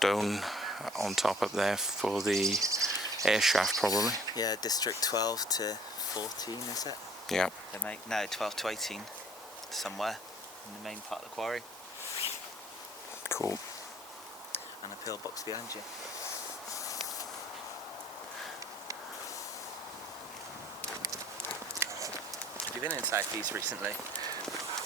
stone on top up there for the air shaft, probably. Yeah, District 12 to 14, is it? Yeah. No, 12 to 18, somewhere in the main part of the quarry. Cool. And a pillbox behind you. Have you been in South East recently?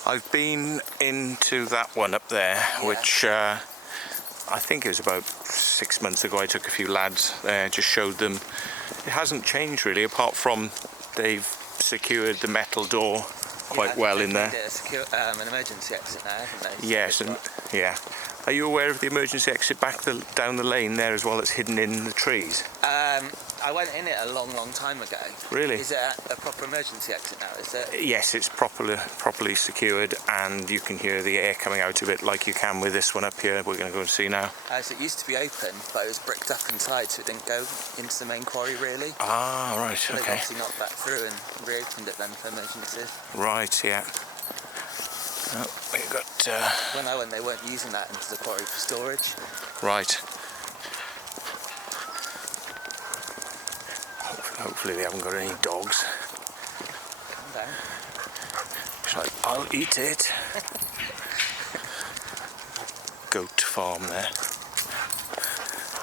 I've been into that one up there, yeah. which I think it was about 6 months ago. I took a few lads there, just showed them. It hasn't changed really, apart from they've secured the metal door quite well in there. An emergency exit now, haven't they? Yes, and yeah. Are you aware of the emergency exit down the lane there as well, that's hidden in the trees? I went in it a long time ago. Really? Is it a proper emergency exit now, is it? Yes, it's properly secured, and you can hear the air coming out of it like you can with this one up here we're going to go and see now. So it used to be open, but it was bricked up inside, so it didn't go into the main quarry really. Ah, right, so okay. They've obviously knocked that through and reopened it then for emergencies. Right, yeah. Oh, we've got... When I went, they weren't using that into the quarry for storage. Right. Hopefully they haven't got any dogs. Calm down. It's like, I'll eat it. Goat farm there.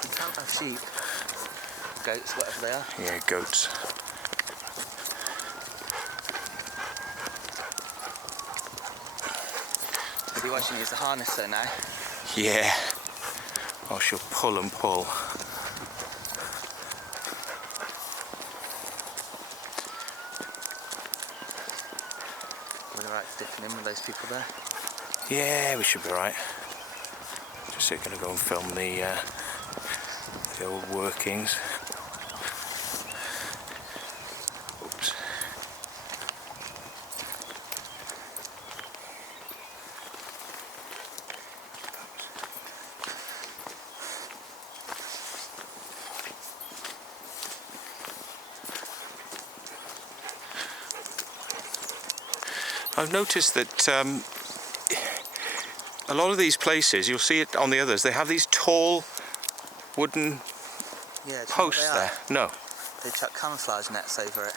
You can't have sheep, goats, whatever they are. Yeah, goats. Are you watching use the harness there now? Yeah. I shall pull and pull. We're alright dipping in with those people there? Yeah, we should be right. Just going to go and film the old workings. Oops. I've noticed that a lot of these places, you'll see it on the others, they have these tall wooden posts there. No. They chuck camouflage nets over it.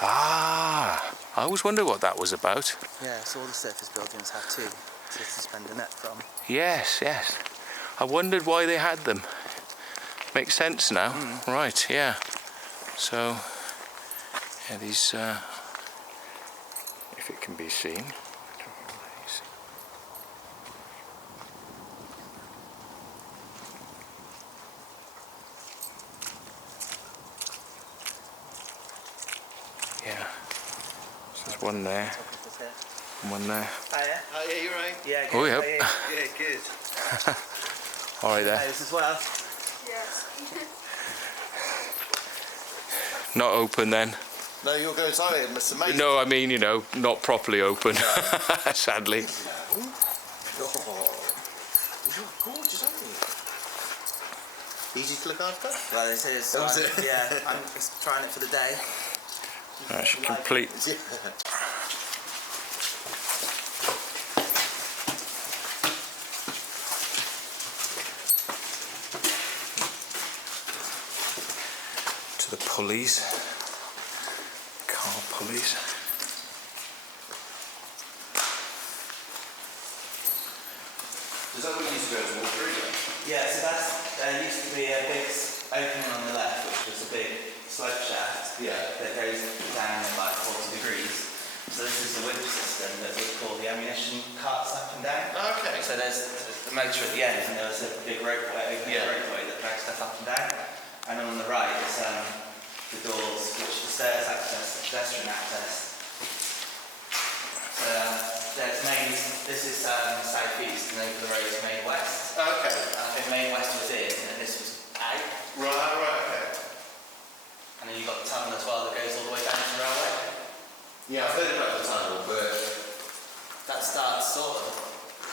Ah, I always wondered what that was about. Yeah, so all the surface buildings have too, to suspend a net from. Yes, yes. I wondered why they had them. Makes sense now. Right, yeah. So, yeah, these... if it can be seen. Yeah. So there's one there. And one there. Hiya. Oh yeah, you're right. Yeah, good. Oh, yep. Yeah, good. All right there. Those as well? Yes. Not open then. No, you're going to it, Mr. Mate. No, I mean, you know, not properly open, sadly. Oh, you're gorgeous, aren't you? Easy to look after? Well, it is. Yeah, I'm just trying it for the day. That's complete. To the pulleys. Car pulleys. Is that what you used to be able to walk through then? Yeah, so there used to be a big opening on the left, which was a big slope shaft that goes down at like 40 degrees. So this is the winch system that we call the ammunition carts up and down. Okay. So there's the motor at the end, and there's a big ropeway that drags stuff up and down. And on the right is the doors, which the stairs access, pedestrian access. So this is south east, and over the road is main west. Okay. I think main west was in, and this was out. Right, okay. And then you've got the tunnel as well that goes all the way down to the railway. Yeah, I've heard about the tunnel, but... That starts sort of,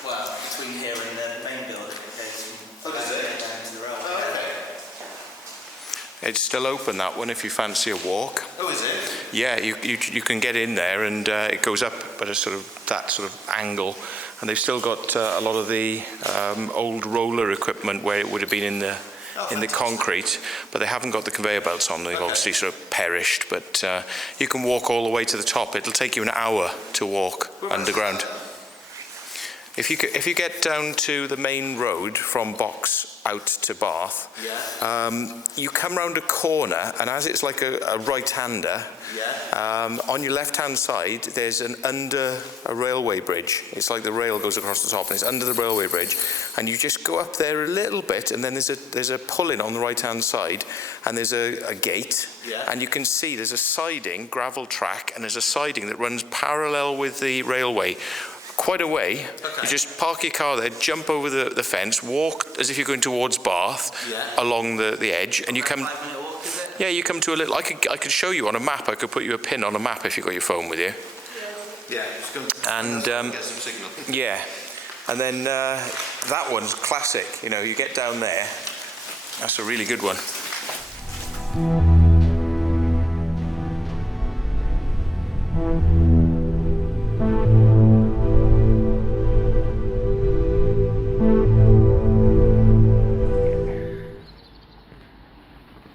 well, between here and the main building. It goes from down to the railway. Oh, okay. It's still open, that one, if you fancy a walk. Oh, is it? Yeah, you can get in there, and it goes up at that sort of angle, and they've still got a lot of the old roller equipment where it would have been in the concrete, but they haven't got the conveyor belts on. They've obviously sort of perished, but you can walk all the way to the top. It'll take you an hour to walk underground. If you get down to the main road from Box out to Bath, you come round a corner, and as it's like a right-hander, on your left-hand side there's under a railway bridge. It's like the rail goes across the top, and it's under the railway bridge, and you just go up there a little bit, and then there's a pull-in on the right-hand side, and there's a gate, and you can see there's a siding, gravel track, and there's a siding that runs parallel with the railway. Quite a way. You just park your car there, jump over the fence, walk as if you're going towards Bath along the edge, and you come. 5-minute walk, is it? Yeah, you come to a little. I could show you on a map. I could put you a pin on a map if you got your phone with you. Yeah. And get some signal. yeah, and then that one's classic. You know, you get down there. That's a really good one.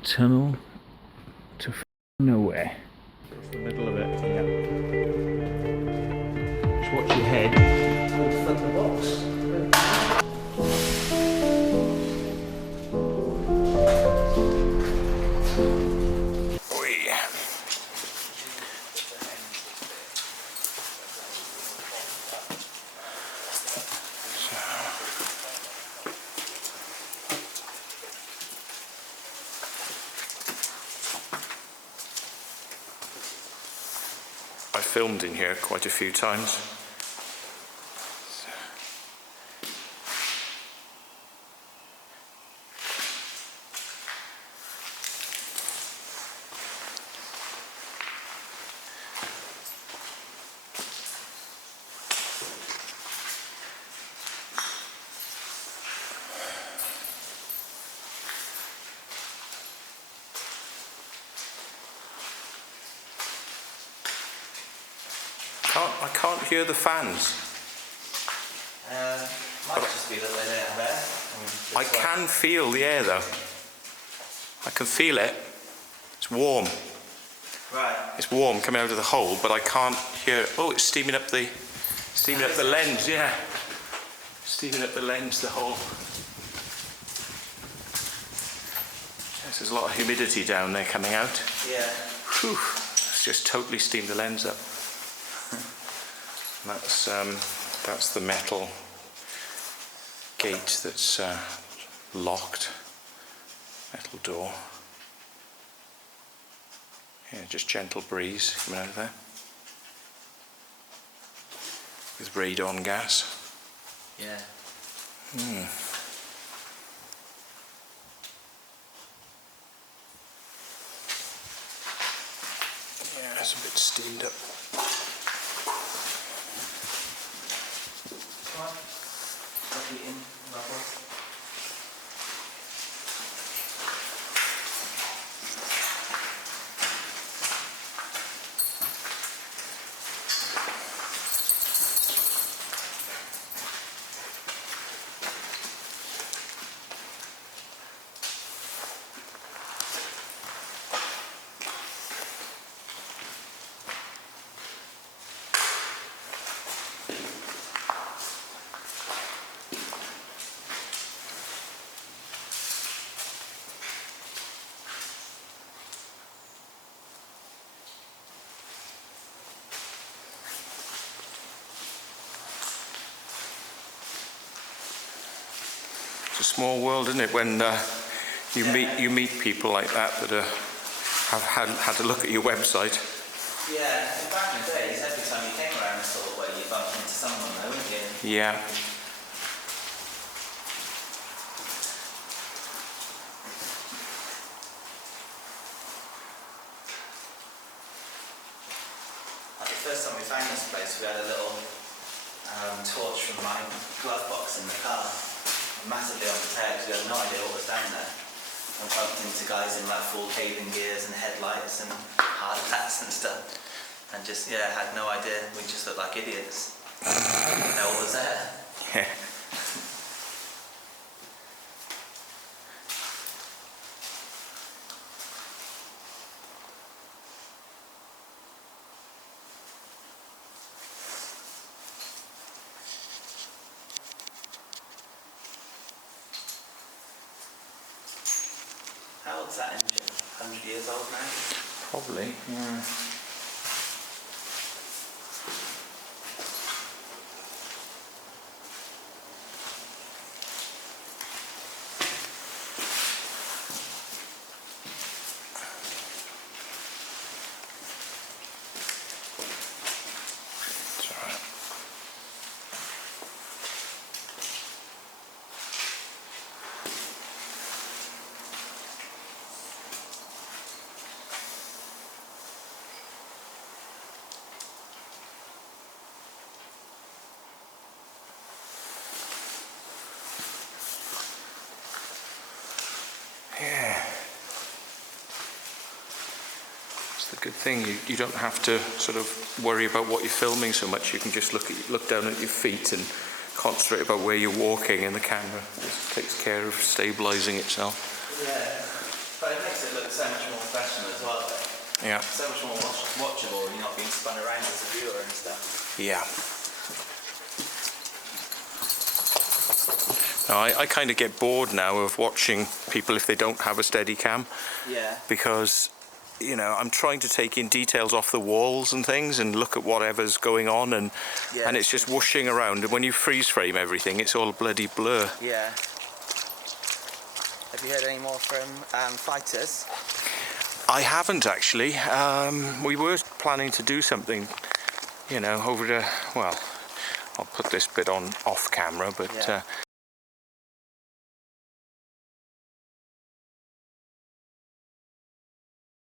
Tunnel to nowhere. The middle of it, yeah. Just watch your head. From the box. Oi. I filmed in here quite a few times. I can't hear the fans. Might just be that they don't have air. I can feel the air though. I can feel it. It's warm. Right. It's warm coming out of the hole, but I can't hear. Oh, it's steaming up the lens. Yeah, steaming up the lens. The hole. Yes, there's a lot of humidity down there coming out. Yeah. Whew. It's just totally steamed the lens up. That's the metal gate that's locked. Metal door. Yeah, just gentle breeze coming out of there. With radon gas. Yeah. Yeah, it's a bit steamed up. Come on. Rub it in. Rubber. It's a small world, isn't it, when you meet people like that have had to look at your website. Yeah, and back in the days, every time you came around a sort of way, you bumped into someone though, wouldn't you? Yeah. Like the first time we found this place, we had a little torch from my glove box in the car, massively unprepared because we had no idea what was down there. And bumped into guys in like full caving gears and headlights and hard hats and stuff. And just, yeah, had no idea. We just looked like idiots. I didn't know what was there. Yeah. How old's that engine? 100 years old now? Probably, yeah. It's all right. Yeah. It's the good thing, you don't have to sort of worry about what you're filming so much. You can just look down at your feet and concentrate about where you're walking, and the camera just takes care of stabilising itself. Yeah, but it makes it look so much more professional as well, though. Yeah. So much more watchable, and you're not being spun around as a viewer and stuff. Yeah. Now, I kind of get bored now of watching people if they don't have a steady cam, Yeah. because, you know, I'm trying to take in details off the walls and things and look at whatever's going on, and it's just whooshing around, and when you freeze frame everything, it's all a bloody blur. Yeah. Have you heard any more from fighters? I haven't actually. We were planning to do something, you know, over the, well, I'll put this bit on off camera, but Yeah.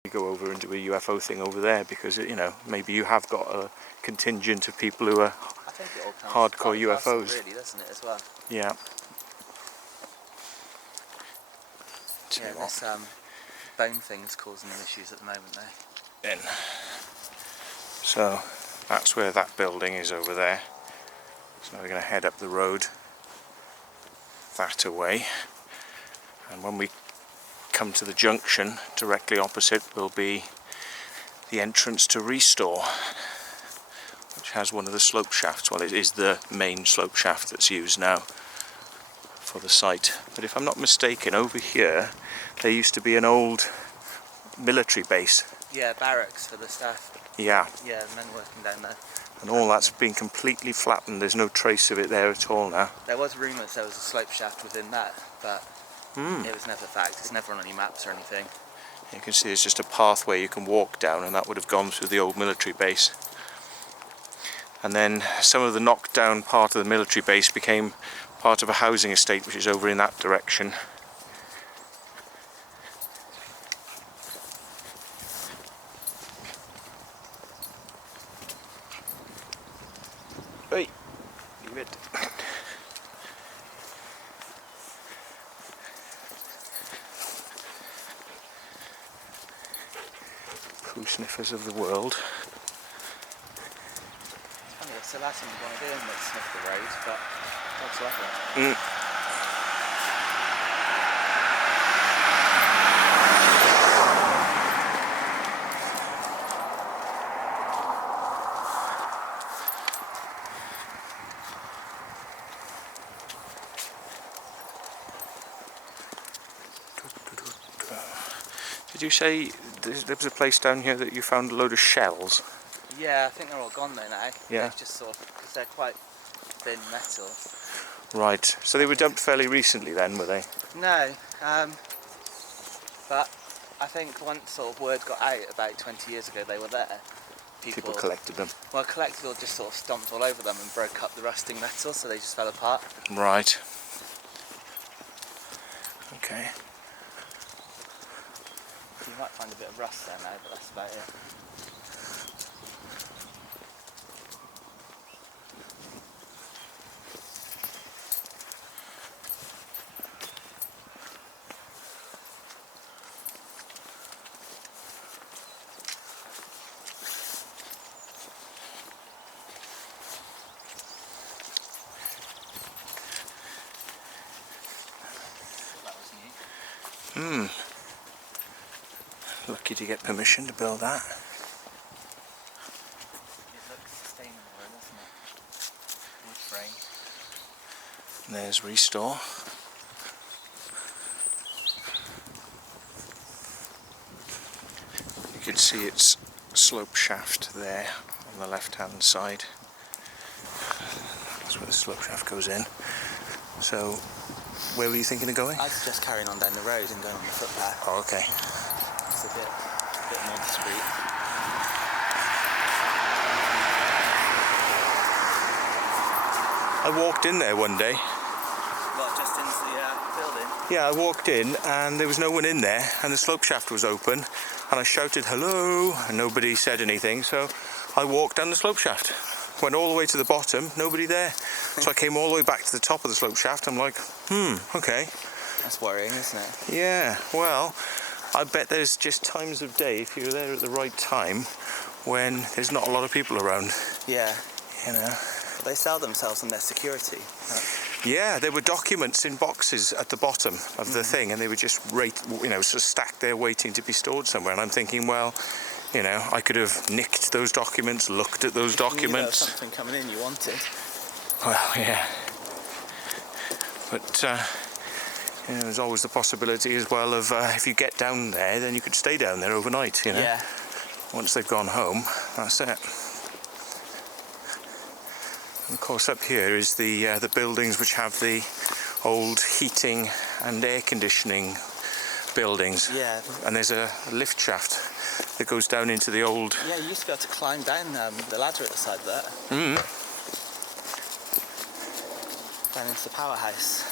go over and do a UFO thing over there, because, you know, maybe you have got a contingent of people who are I think it all comes hardcore UFOs. really, doesn't it, as well? Yeah. Yeah, this bone thing's causing them issues at the moment, though. In. So that's where that building is over there. So now we're going to head up the road that away, and when we come to the junction directly opposite will be the entrance to Restore, which has one of the slope shafts. Well, it is the main slope shaft that's used now for the site, but if I'm not mistaken, over here there used to be an old military base. Yeah, barracks for the staff. Yeah. Yeah, the men working down there. And all that's been completely flattened. There's no trace of it there at all now. There was rumours there was a slope shaft within that, but it was never fact. It's never on any maps or anything. You can see it's just a pathway you can walk down, and that would have gone through the old military base. And then some of the knocked down part of the military base became part of a housing estate, which is over in that direction. Hey, leave it. Poo sniffers of the world. Funny, that's the last thing you want to do is sniff the road, but dogs love it. Did you say there was a place down here that you found a load of shells? Yeah, I think they're all gone though now. Yeah. They've just sort of, because they're quite thin metal. Right, so they were dumped fairly recently then, were they? No, but I think once sort of word got out about 20 years ago they were there, People collected them. Well, collected or just sort of stomped all over them and broke up the rusting metal, so they just fell apart. Right. Okay. You might find a bit of rust there now, but that's about it. Lucky to get permission to build that. It looks sustainable, doesn't it? Wood frame. And there's Restore. You can see its slope shaft there on the left hand side. That's where the slope shaft goes in. So, where were you thinking of going? I was just carrying on down the road and going on the footpath. Oh, okay. It's a bit more discreet. I walked in there one day. What, just into the building? Yeah, I walked in and there was no one in there and the slope shaft was open and I shouted hello and nobody said anything, so I walked down the slope shaft. Went all the way to the bottom, nobody there. So I came all the way back to the top of the slope shaft. I'm like, okay. That's worrying, isn't it? Yeah, well, I bet there's just times of day, if you're there at the right time, when there's not a lot of people around. Yeah. You know. They sell themselves on their security. Yeah, there were documents in boxes at the bottom of the thing, and they were just sort of stacked there waiting to be stored somewhere. And I'm thinking, well, you know, I could have nicked those documents, looked at those documents. Something coming in you wanted. Well, yeah. But you know, there's always the possibility as well of if you get down there, then you could stay down there overnight. You know. Yeah. Once they've gone home, that's it. And of course, up here is the buildings which have the old heating and air conditioning buildings. Yeah. And there's a lift shaft that goes down into the old. Yeah, you used to be able to climb down the ladder at the side there. Down into the powerhouse.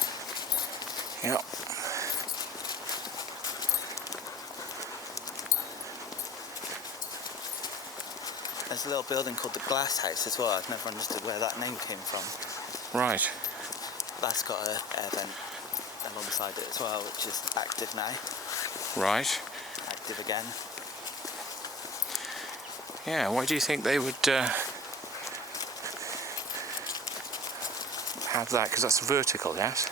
Yeah. There's a little building called the Glass House as well. I've never understood where that name came from. Right. That's got an air vent alongside it as well, which is active now. Right. Active again. Yeah, why do you think they would have that? Because that's vertical, yes?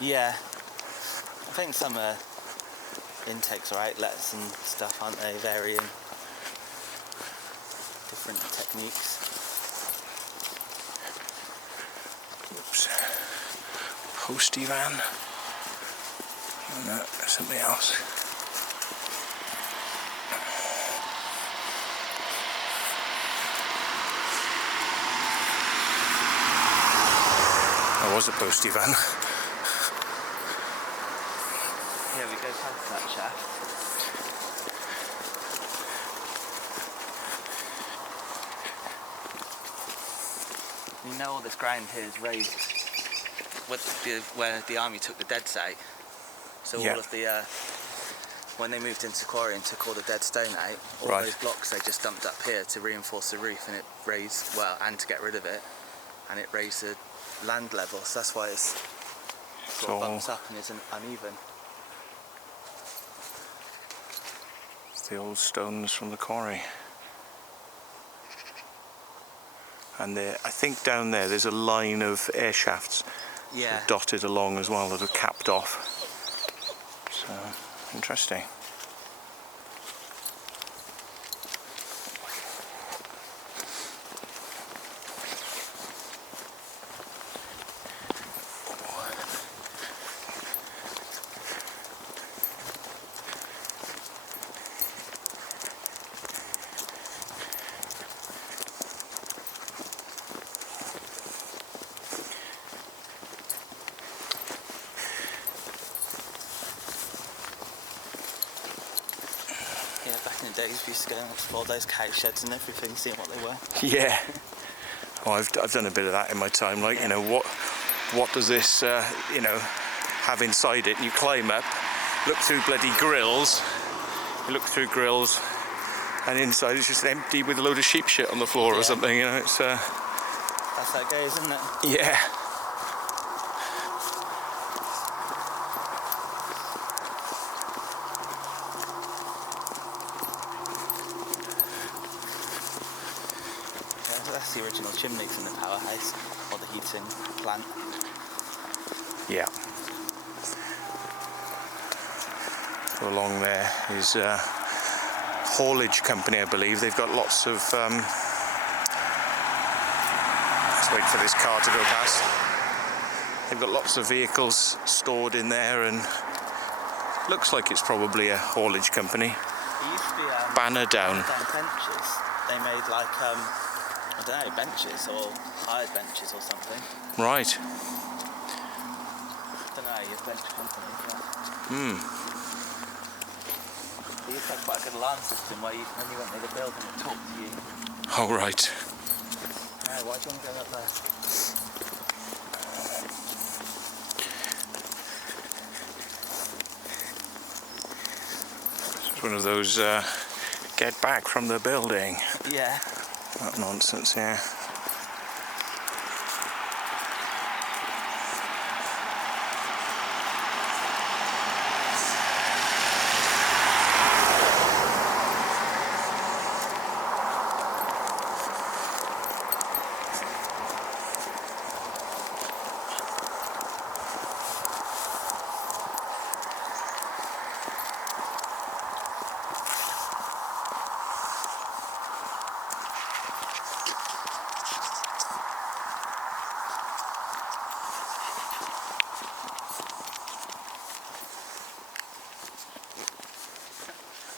Yeah. I think some intakes or outlets and stuff, aren't they? Varying different techniques. Oops. Postie van. Oh, no, something else. That was a postie van. Here we go past that shaft. You know, all this ground here is raised where the army took the deads out. So Yeah. all of the when they moved into quarry and took all the dead stone out, all Right. those blocks they just dumped up here to reinforce the roof, and it raised and to get rid of it, and it raised the land level. So that's why it's sort of bumps up and isn't uneven. It's the old stones from the quarry. And there, I think down there's a line of air shafts Yeah. dotted along as well that are capped off. So, interesting. Yeah, back in the days we used to go and explore those cow sheds and everything, seeing what they were. Yeah. Oh, I've done a bit of that in my time. Like, you know, what does this, you know, have inside it? And you climb up, look through bloody grills. You look through grills, and inside it's just empty with a load of sheep shit on the floor or something. You know, it's. That's how it goes, isn't it? Yeah. Yeah, so that's the original chimneys in the powerhouse, or the heating plant. Yeah. Go along there is a haulage company, I believe. They've got lots of... let's wait for this car to go past. They've got lots of vehicles stored in there, and looks like it's probably a haulage company. It used to be Banner down. benches. They made like I don't know, benches or hired benches or something. Right. I don't know, your bench company. Hmm. They used to have quite a good alarm system where when you went near the building it talked to you. Oh, right. No, why do you want to go up there? It's one of those get back from the building. Yeah. That nonsense, yeah.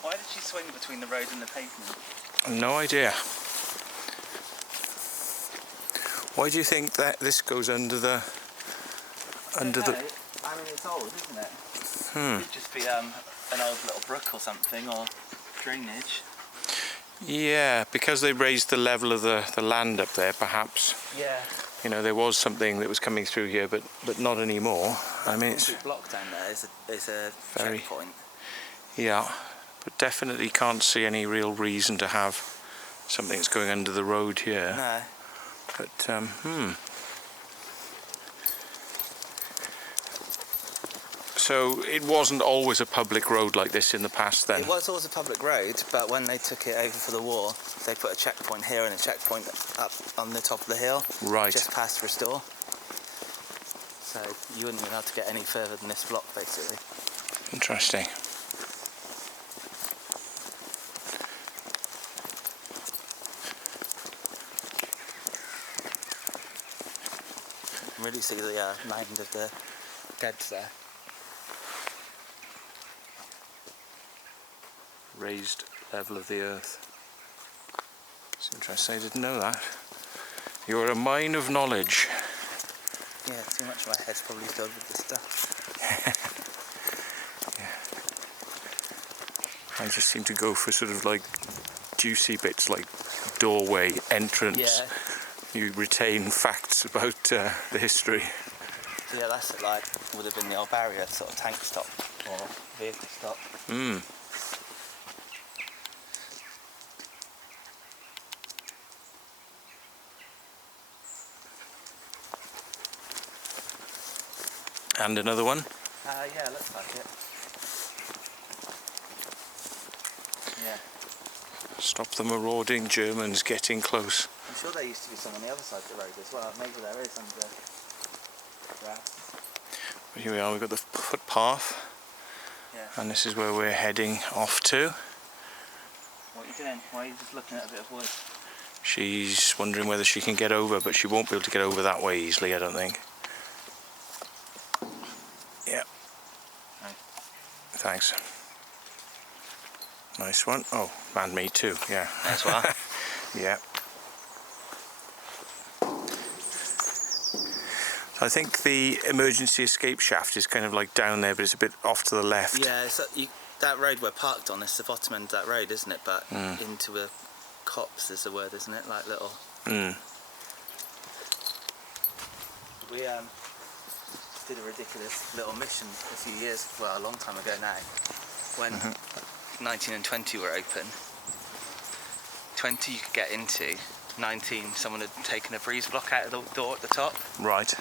Why did she swing between the road and the pavement? No idea. Why do you think that this goes under the... I mean, it's old, isn't it? It could just be an old little brook or something, or drainage. Yeah, because they raised the level of the land up there, perhaps. Yeah. You know, there was something that was coming through here, but not anymore. I mean, it's... block down there is a Very- checkpoint. Yeah, but definitely can't see any real reason to have something that's going under the road here. No. But, So it wasn't always a public road like this in the past then? It was always a public road, but when they took it over for the war, they put a checkpoint here and a checkpoint up on the top of the hill, Right. just past Restore. So you wouldn't even have to get any further than this block, basically. Interesting. You can really see the mound of the deads there. Raised level of the earth. It's interesting, I didn't know that. You're a mine of knowledge. Yeah, too much of my head's probably filled with this stuff. I just seem to go for sort of like juicy bits like doorway, entrance. Yeah. You retain facts about the history. Yeah, that's it, like, would have been the old barrier, sort of tank stop or vehicle stop. Mm. And another one. Yeah, looks like it. Yeah. Stop the marauding Germans getting close. I'm sure there used to be some on the other side of the road as well. Maybe there is under grass. Here we are, we've got the footpath. Yeah. And this is where we're heading off to. What are you doing? Why are you just looking at a bit of wood? She's wondering whether she can get over, but she won't be able to get over that way easily, I don't think. Yeah. Right. Thanks. Nice one. Oh, and me too, yeah. As well. Yeah. I think the emergency escape shaft is kind of like down there, but it's a bit off to the left. Yeah, so that road we're parked on is the bottom end of that road, isn't it? But into a copse is the word, isn't it? Like little... Mm. We did a ridiculous little mission a few years, well, a long time ago now, when 19 and 20 were open. 20 you could get into, 19 someone had taken a breeze block out of the door at the top. Right.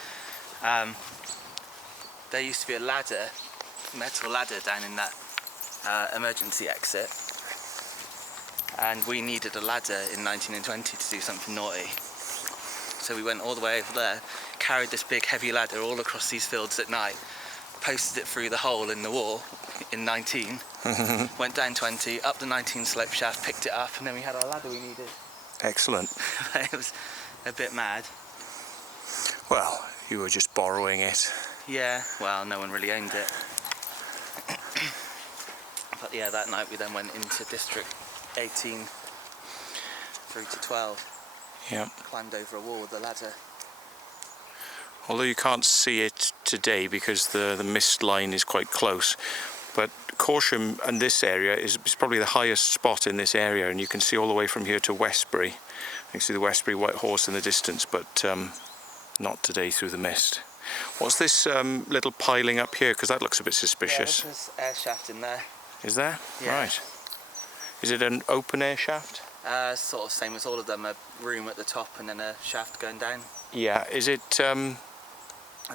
There used to be a ladder, metal ladder down in that emergency exit, and we needed a ladder in 19 and 20 to do something naughty. So we went all the way over there, carried this big heavy ladder all across these fields at night, posted it through the hole in the wall in 19, Went down 20, up the 19 slope shaft, picked it up, and then we had our ladder we needed. Excellent. It was a bit mad. Well, you were just borrowing it. Yeah, well, no one really owned it. But yeah, that night we then went into District 18 through to 12. Yeah. Climbed over a wall with the ladder. Although you can't see it today because the mist line is quite close. But Corsham and this area is probably the highest spot in this area, and you can see all the way from here to Westbury. You can see the Westbury White Horse in the distance, but not today through the mist. What's this little piling up here? Because that looks a bit suspicious. Yeah, there's air shaft in there. Is there? Yeah. Right. Is it an open air shaft? Sort of same as all of them, a room at the top and then a shaft going down. Yeah. Is it, I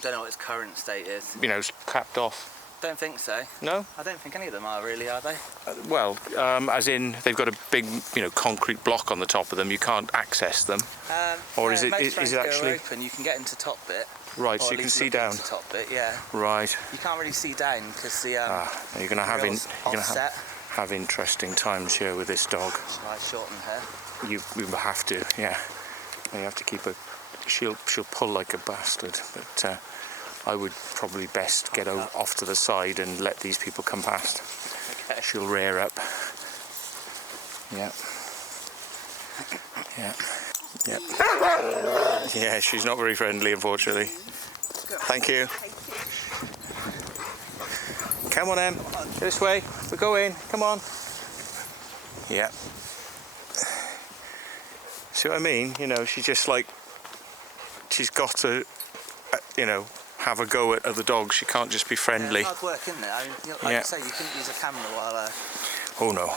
don't know what its current state is. you know, capped off? Don't think so. No? I don't think any of them are really, are they? Well, as in they've got a big, concrete block on the top of them. You can't access them. Or is it- most is it roads actually- are open? You can get into top bit. Right, Or so at you can least see look down. into top bit, yeah. Right. You can't really see down because the You're going to have offset. have interesting times here with this dog. Shall I shorten her? You have to, yeah. You have to keep her. She'll pull like a bastard, but I would probably best get off to the side and let these people come past. Okay. She'll rear up. Yeah. Yeah. Yeah. Yeah, she's not very friendly, unfortunately. Thank you. Come on, Em. This way. We're going. Come on. Yeah. See what I mean? She's just like, she's got to, have a go at other dogs. She can't just be friendly. Yeah, hard work, isn't it? I mean, like Yeah. you say, you couldn't use a camera while... Oh no.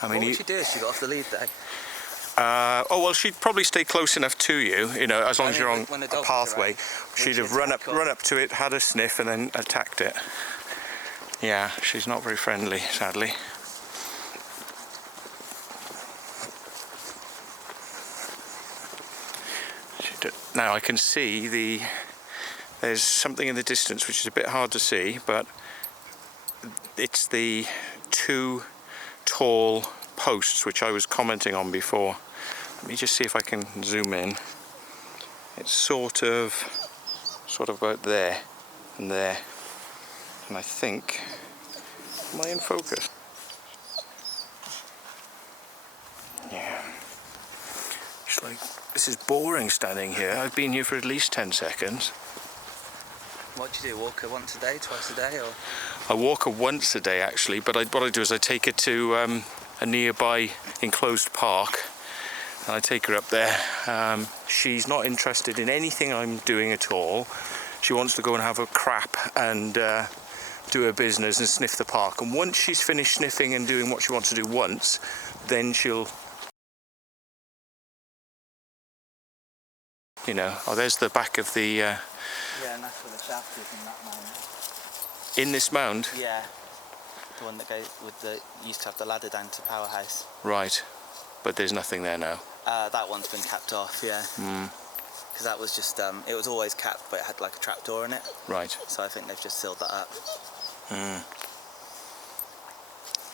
I mean, what would she do if she got off the lead though? oh well, she'd probably stay close enough to you, as long as you're on when the a dog was pathway. around, She'd would have she run attack up to it, had a sniff, and then attacked it. Yeah, she's not very friendly, sadly. Now I can see there's something in the distance which is a bit hard to see, but it's the two tall posts which I was commenting on before. Let me just see if I can zoom in. It's sort of about there and there, and I think, am I in focus? Yeah. It's like, this is boring standing here. I've been here for at least 10 seconds. What do you do? Walk her once a day, twice a day, or? I walk her once a day actually, but what I do is I take her to a nearby enclosed park, and I take her up there. She's not interested in anything I'm doing at all. She wants to go and have a crap and do her business and sniff the park. And once she's finished sniffing and doing what she wants to do once, then she'll, oh, there's the back of the... Yeah, and that's where the shaft is in that mound. In this mound? Yeah. The one that goes with used to have the ladder down to Powerhouse. Right. But there's nothing there now. That one's been capped off, yeah. Because that was just, it was always capped, but it had like a trap door in it. Right. So I think they've just sealed that up.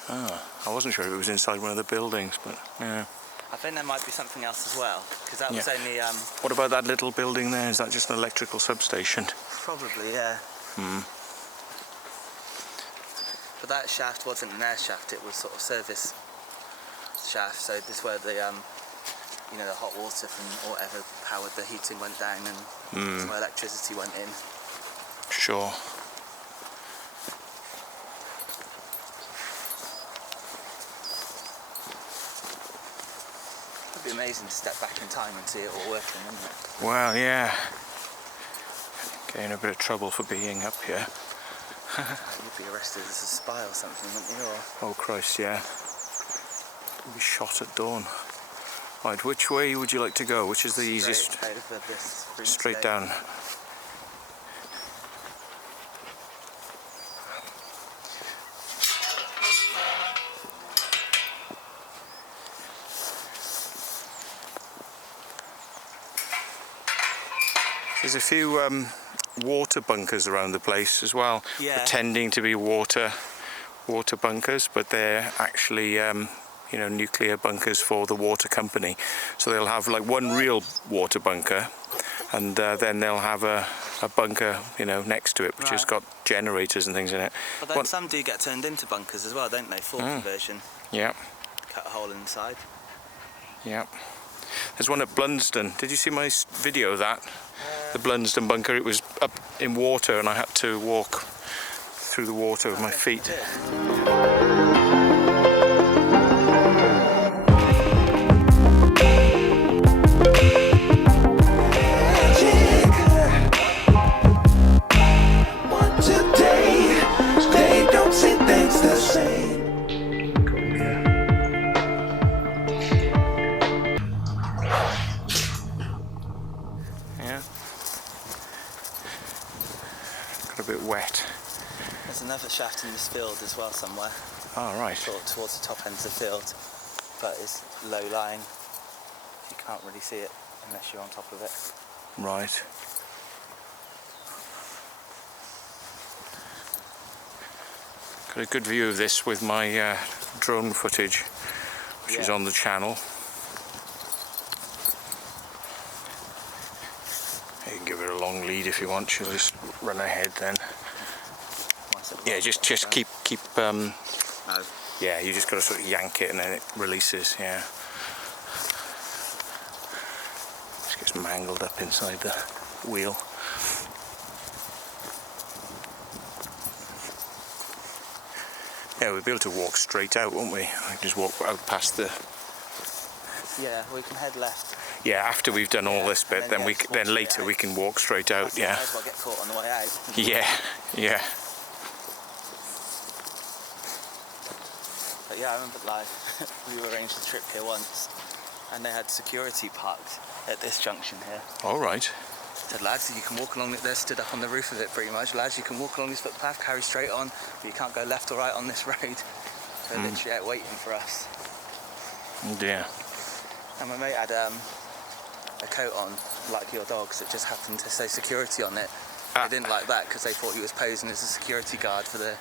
I wasn't sure if it was inside one of the buildings, but yeah. I think there might be something else as well, because that was only... What about that little building there? Is that just an electrical substation? Probably, yeah. But that shaft wasn't an air shaft, it was sort of service shaft, so this is where the the hot water from whatever powered the heating went down, and some electricity went in. Sure. It'd be amazing to step back in time and see it all working, wouldn't it? Well, yeah. Getting a bit of trouble for being up here. You'd be arrested as a spy or something, wouldn't you? Or... Oh Christ, yeah. You'd be shot at dawn. Right, which way would you like to go? Which is the easiest? Over this Straight down. There's a few water bunkers around the place as well, Yeah. pretending to be water bunkers, but they're actually you know, nuclear bunkers for the water company. So they'll have like one real water bunker, and then they'll have a bunker, you know, next to it, which has Right. got generators and things in it. But then some do get turned into bunkers as well, don't they? Full conversion. Yeah, Cut a hole inside. yeah. There's one at Blunsdon. Did you see my video of that? The Blunsdon bunker. It was up in water, and I had to walk through the water with my feet. Yeah. Got a bit wet. There's another shaft in this field as well somewhere, Oh, right. sort of towards the top end of the field, but it's low lying. You can't really see it unless you're on top of it. Right. Got a good view of this with my drone footage, which is Yeah. on the channel. You can give her a long lead if you want. She'll just run ahead then. Yeah, just keep. No. Yeah, you just got to sort of yank it and then it releases. Yeah. Just gets mangled up inside the wheel. Yeah, we'll be able to walk straight out, won't we? We just walk out past the. Yeah, we can head left. Yeah, after we've done all this bit, and then then, we yeah, just then walk later straight we out. can walk straight out. Yeah. I'll get caught on the way out. Yeah. Yeah. But yeah, I remember like we arranged a trip here once, and they had security parked at this junction here. All right. Said, lads, you can walk along it. They're stood up on the roof of it pretty much. Lads, you can walk along this footpath, carry straight on, but you can't go left or right on this road. They're literally out waiting for us. Oh dear. And my mate had a coat on, like your dog's, that just happened to say security on it. They didn't like that because they thought he was posing as a security guard for the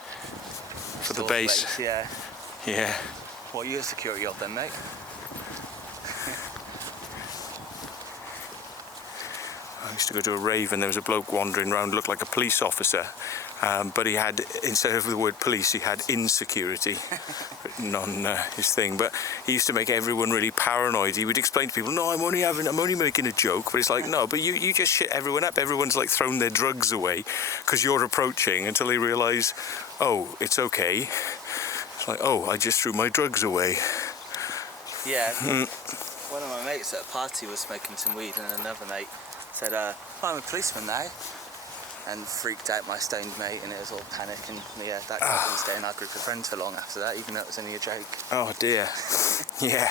store base. place. Yeah. Yeah. What are you a security of then, mate? I used to go to a rave and there was a bloke wandering around, looked like a police officer, but he had, instead of the word police, he had insecurity written on his thing. But he used to make everyone really paranoid. He would explain to people, no, I'm only making a joke. But it's like, no, but you just shit everyone up. Everyone's like thrown their drugs away because you're approaching, until they realise, oh, it's okay. It's like, oh, I just threw my drugs away. Yeah. One of my mates at a party was smoking some weed, and another mate said, I'm a policeman now, and freaked out my stoned mate, and it was all panic, and yeah, that guy didn't stay in our group of friends for long after that, even though it was only a joke. Oh dear. Yeah.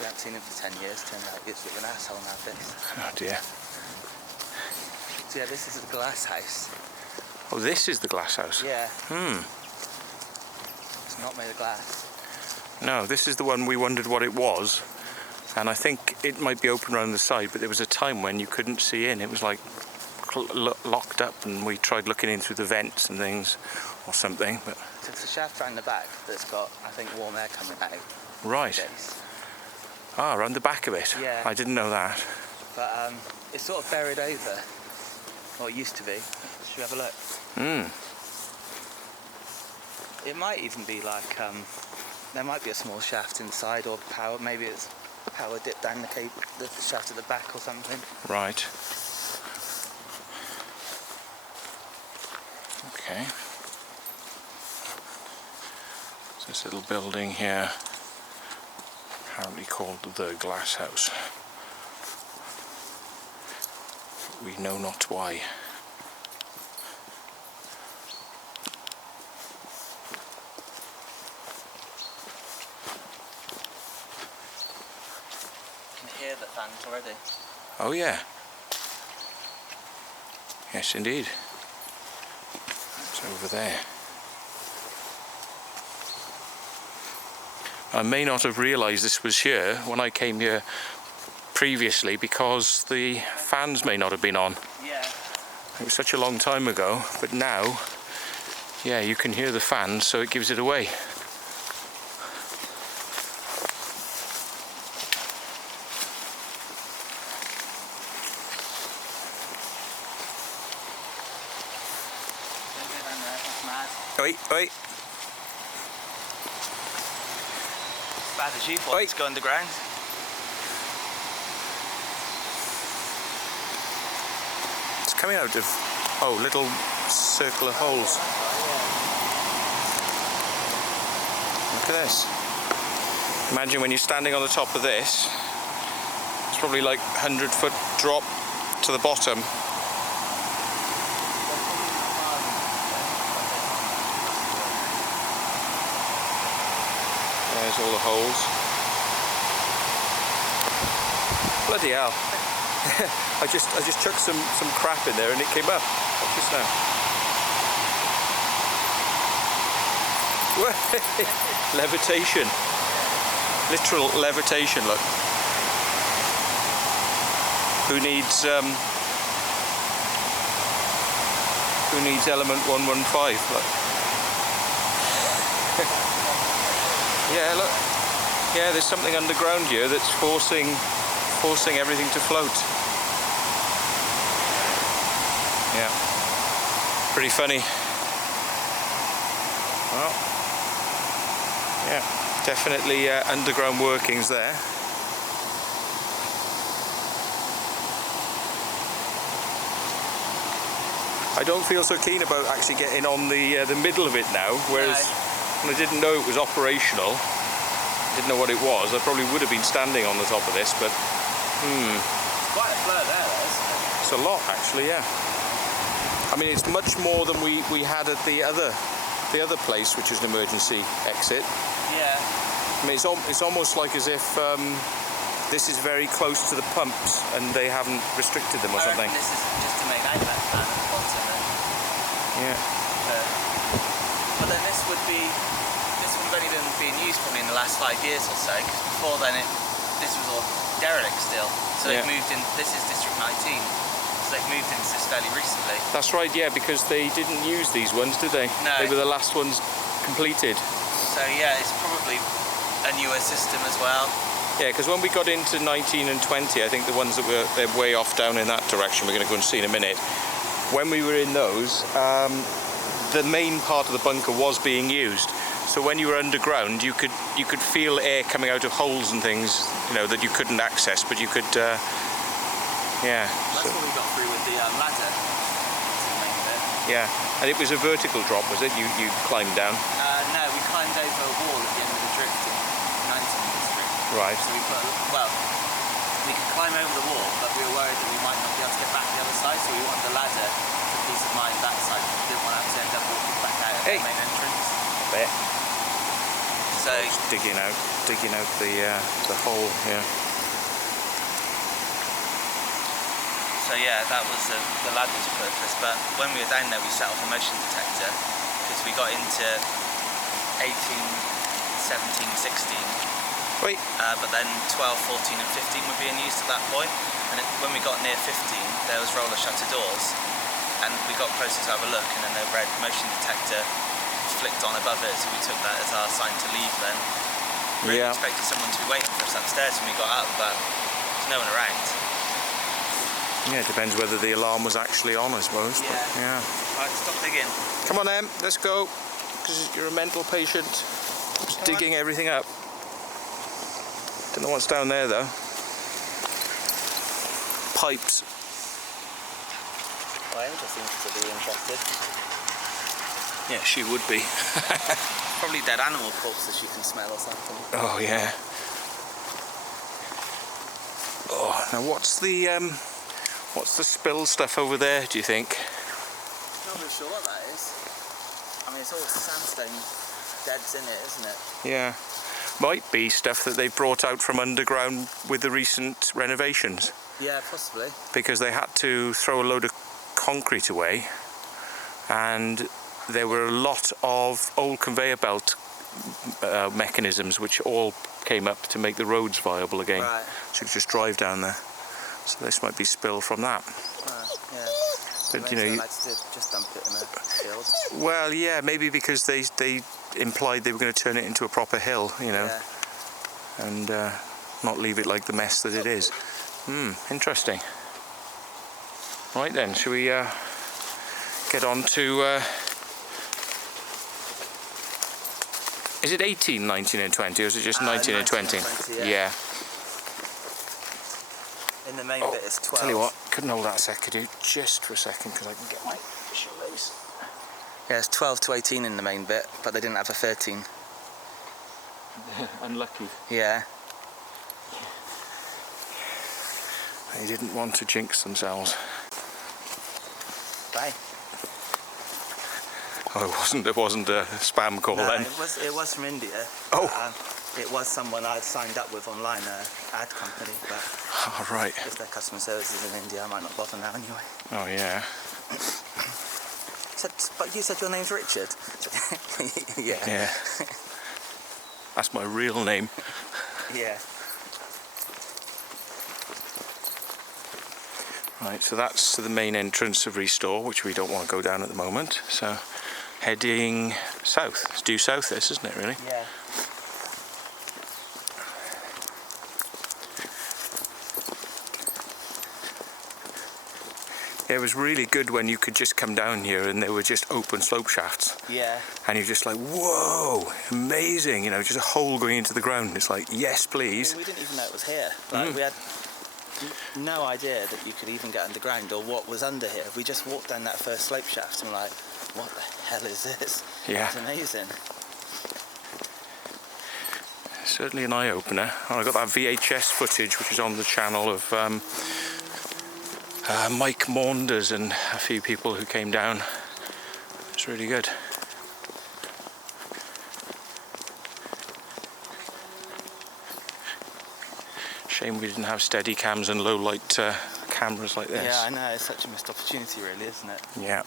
We haven't seen him for 10 years, turned out he's a bit of an asshole nowadays. Oh dear. So yeah, this is the glass house. Oh, this is the glass house. Yeah. It's not made of glass. No, this is the one we wondered what it was, and I think it might be open around the side, but there was a time when you couldn't see in. It was like locked up, and we tried looking in through the vents and things or something. But So it's a shaft around the back that's got, I think, warm air coming out. right. Days. Ah, around the back of it. Yeah. I didn't know that. But it's sort of buried over. Well, it used to be. Should we have a look? It might even be like, there might be a small shaft inside, or power, maybe it's power dip down the cable, the shaft at the back or something. Right. Okay. So this little building here, apparently called the Glass House. We know not why. You can hear the fans already. Oh yeah. Yes, indeed. It's over there. I may not have realised this was here when I came here previously because the fans may not have been on. Yeah. It was such a long time ago, but now, yeah, you can hear the fans, so it gives it away. Oi, oi. As bad as you thought to go underground. It's coming out of, oh, little circular holes. Look at this. Imagine when you're standing on the top of this, it's probably like 100-foot drop to the bottom. There's all the holes. Bloody hell. I just chucked some crap in there and it came up. Watch this now. Levitation. Literal levitation, look. Who needs element 115? Look. Yeah, look. Yeah, there's something underground here that's forcing everything to float. Yeah. Pretty funny. Well, yeah, definitely underground workings there. I don't feel so keen about actually getting on the middle of it now, whereas when I didn't know it was operational, didn't know what it was, I probably would have been standing on the top of this, but It's quite a flow there, though, isn't it? it's a lot actually, yeah. I mean, it's much more than we had at the other place, which was an emergency exit. Yeah. I mean, it's almost like as if this is very close to the pumps and they haven't restricted them or something. This is just to make outlet fan at the bottom. Yeah. But then this would have only been being used probably in the last 5 years or so, because before then this was all derelict still. So they've moved in, this is District 19, so they've moved into this fairly recently. That's right, yeah, because they didn't use these ones, did they? No. They were the last ones completed. So yeah, it's probably a newer system as well. Yeah, because when we got into 19 and 20, I think the ones that they're way off down in that direction, we're going to go and see in a minute. When we were in those, the main part of the bunker was being used. So when you were underground, you could feel air coming out of holes and things, you know, that you couldn't access, but you could, yeah. That's what we got through with the ladder. That's the main bit. Yeah, and it was a vertical drop, was it? You climbed down? No, we climbed over a wall at the end of the drift in 19th District. Right. So we we could climb over the wall, but we were worried that we might not be able to get back to the other side, so we wanted the ladder for peace of mind that side. We didn't want to end up walking back out at the main entrance. There. So It's digging out the hole, yeah. So yeah, that was the ladder's purpose. But when we were down there, we set off a motion detector because we got into 18, 17, 16. Wait. But then 12, 14 and 15 were being used at that point. And when we got near 15, there was roller shutter doors. And we got closer to have a look, and then the red motion detector flicked on above it, so we took that as our sign to leave then. We expected someone to be waiting for us upstairs when we got up, but there's no one around. Yeah, it depends whether the alarm was actually on, I suppose. Yeah. But, yeah. Right, stop digging. Come on, Em, let's go. Because you're a mental patient. Just digging everything up. Don't know what's down there though. Pipes. Well, Angel seems to be interested. Yeah, she would be. Probably dead animal corpses you can smell or something. Oh yeah. Oh, now what's the spill stuff over there, do you think? Not really sure what that is. I mean, it's all sandstone deads in it, isn't it? Yeah. Might be stuff that they've brought out from underground with the recent renovations. Yeah, possibly. Because they had to throw a load of concrete away, and there were a lot of old conveyor belt mechanisms which all came up to make the roads viable again. Right. So you could just drive down there. So this might be spill from that. Yeah. But you know, I'd like to just dump it in a field. well, yeah, maybe because they implied they were going to turn it into a proper hill, you know, Yeah. and not leave it like the mess that it is. Interesting. Right then, shall we get on to... is it 18, 19 and 20, or is it just 19 and 20? 20, Yeah. In the main bit it's 12. Tell you what, couldn't hold that a sec, could you? Just for a second, because I can get my shoelace. Yeah, it's 12 to 18 in the main bit, but they didn't have a 13. Unlucky. Yeah. They didn't want to jinx themselves. Bye. Oh, it wasn't a spam call No, then? it was from India. Oh. It was someone I'd signed up with online, an ad company, but Oh, right. if their customer service is in India, I might not bother now anyway. Oh, yeah. But you said your name's Richard? Yeah. Yeah. That's my real name. Yeah. Right, so that's to the main entrance of Restore, which we don't want to go down at the moment. So, heading south. It's due south, this, isn't it, really? Yeah. It was really good when you could just come down here and there were just open slope shafts. Yeah. And you're just like, whoa, amazing, you know, just a hole going into the ground. It's like, yes, please. We didn't even know it was here. Like, we had no idea that you could even get underground or what was under here. We just walked down that first slope shaft and we're like, what the hell is this? Yeah. It's amazing. Certainly an eye-opener. Oh, I got that VHS footage, which is on the channel, of Mike Maunders and a few people who came down. It's really good. Shame we didn't have steady cams and low light cameras like this. Yeah, I know. It's such a missed opportunity, really, isn't it? Yeah.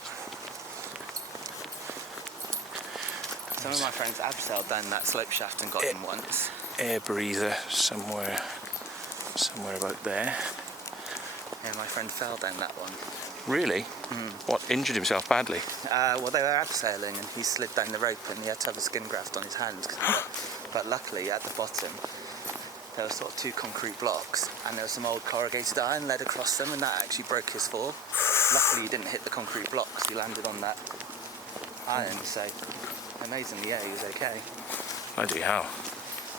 Some of my friends abseiled down that slope shaft and got in once. Air breather somewhere about there. Yeah, my friend fell down that one. Really? What, injured himself badly? Well, they were abseiling and he slid down the rope and he had to have a skin graft on his hand. But luckily, at the bottom, there were sort of two concrete blocks and there was some old corrugated iron led across them and that actually broke his fall. Luckily, he didn't hit the concrete blocks. He landed on that iron, so amazingly, yeah, he was okay. Bloody hell.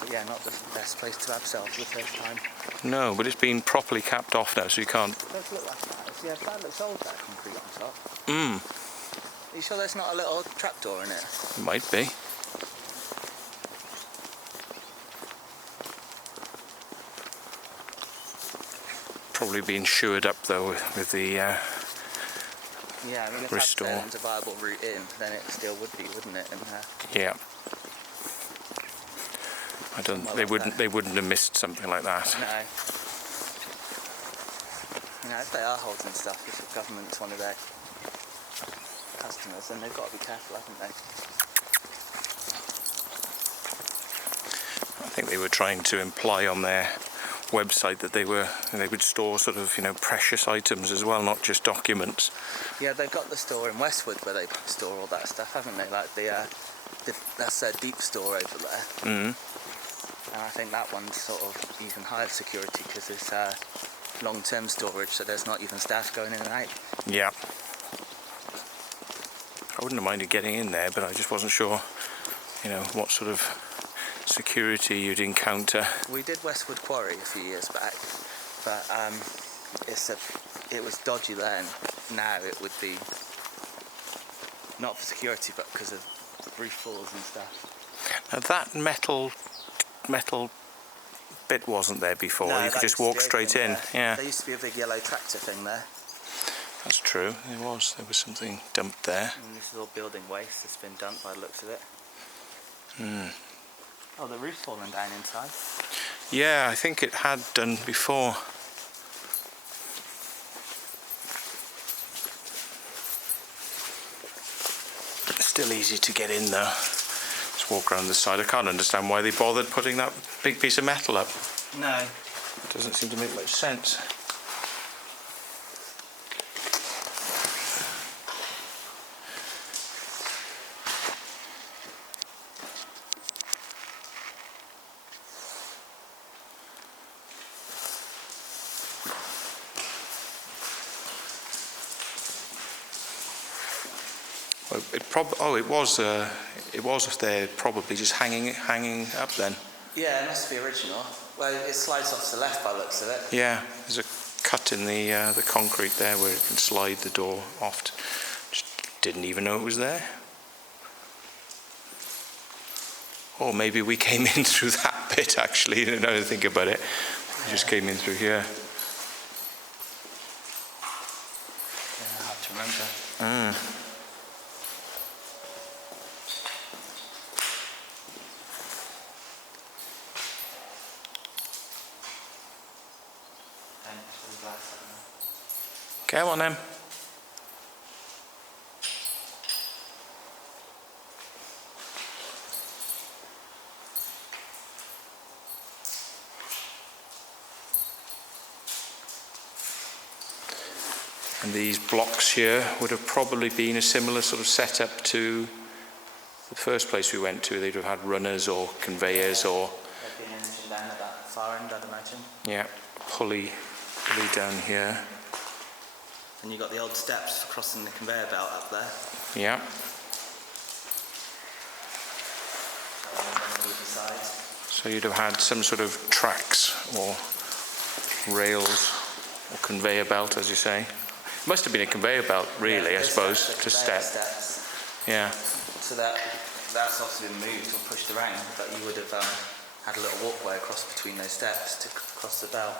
But yeah, not the best place to abseil for the first time. No, but it's been properly capped off now, so you can't... It does look like that. Yeah, that looks old, that concrete on top. Mm. Are you sure there's not a little trapdoor in it? It might be. Probably been shored up though with the Yeah, I mean, if Restore. abseiling's a viable route in, then it still would be, wouldn't it? And, yeah. I don't. Somewhere They like wouldn't. that. They wouldn't have missed something like that. no. You know, if they are holding stuff, if the government's one of their customers, then they've got to be careful, haven't they? I think they were trying to imply on their website that they would store sort of, you know, precious items as well, not just documents. Yeah, they've got the store in Westwood where they store all that stuff, haven't they? Like that's their deep store over there. Mm. And I think that one's sort of even higher security because it's long-term storage, so there's not even staff going in and out. Yeah. I wouldn't have minded getting in there, but I just wasn't sure, you know, what sort of security you'd encounter. We did Westwood Quarry a few years back, but it was dodgy then. Now it would be not for security, but because of roof falls and stuff. Now that metal bit wasn't there before. No, You could that just used to walk be straight open, in. Yeah, There used to be a big yellow tractor thing there. that's true. There was something dumped there. And this is all building waste that's been dumped by the looks of it. Hmm. Oh, the roof's fallen down inside. Yeah, I think it had done before. Still easy to get in though. It's Just walk around the side. I can't understand why they bothered putting that big piece of metal up. No. It doesn't seem to make much sense. It was there, probably just hanging up then. Yeah, it must be original. Well, it slides off to the left by the looks of it. Yeah, there's a cut in the concrete there where it can slide the door off. Just didn't even know it was there. Or maybe we came in through that bit actually. Now that I think about it, we just came in through here. Yeah, hard to remember. Come on then. And these blocks here would have probably been a similar sort of setup to the first place we went to. They'd have had runners or conveyors or... There'd be an engine down at that far end, I'd imagine. Yeah, pulley down here. And you've got the old steps crossing the conveyor belt up there. Yeah. On either side. So you'd have had some sort of tracks or rails or conveyor belt, as you say. Must have been a conveyor belt, really, yeah, I suppose, to step. Steps. Yeah. So that's obviously been moved or pushed around, but you would have had a little walkway across between those steps to cross the belt.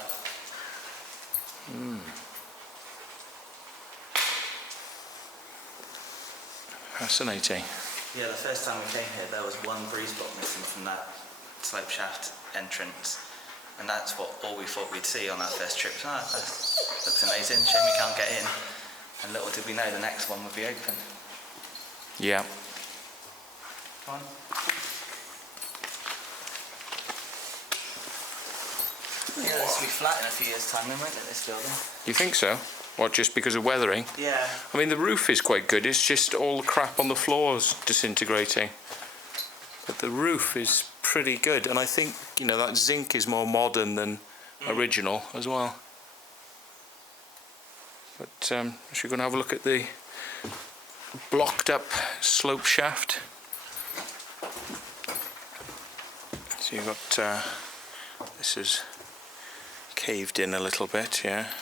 Fascinating. Yeah, the first time we came here, there was one breeze block missing from that slope shaft entrance, and that's all we thought we'd see on our first trip. So, that looks amazing. Shame we can't get in. And little did we know the next one would be open. Yeah. Come on. Yeah, this will be flat in a few years' time, then, won't it, this building? You think so? What, just because of weathering? Yeah. I mean, the roof is quite good. It's just all the crap on the floors disintegrating. But the roof is pretty good. And I think, you know, that zinc is more modern than original as well. But should we go and have a look at the blocked up slope shaft? So you've got, this is caved in a little bit, yeah.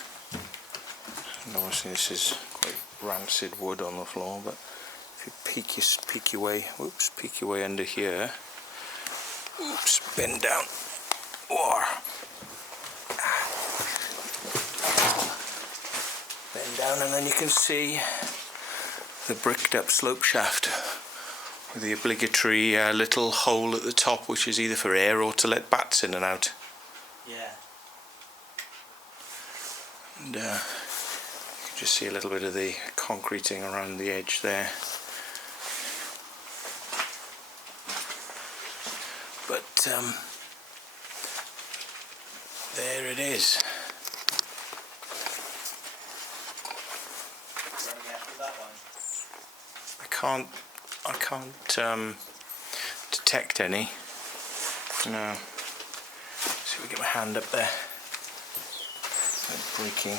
And obviously this is quite rancid wood on the floor, but if you peek your way under here, oops, bend down, or bend down, and then you can see the bricked up slope shaft with the obligatory little hole at the top, which is either for air or to let bats in and out. Yeah. And you can just see a little bit of the concreting around the edge there. But there it is. I can't detect any. No. See if we get my hand up there. Breaking.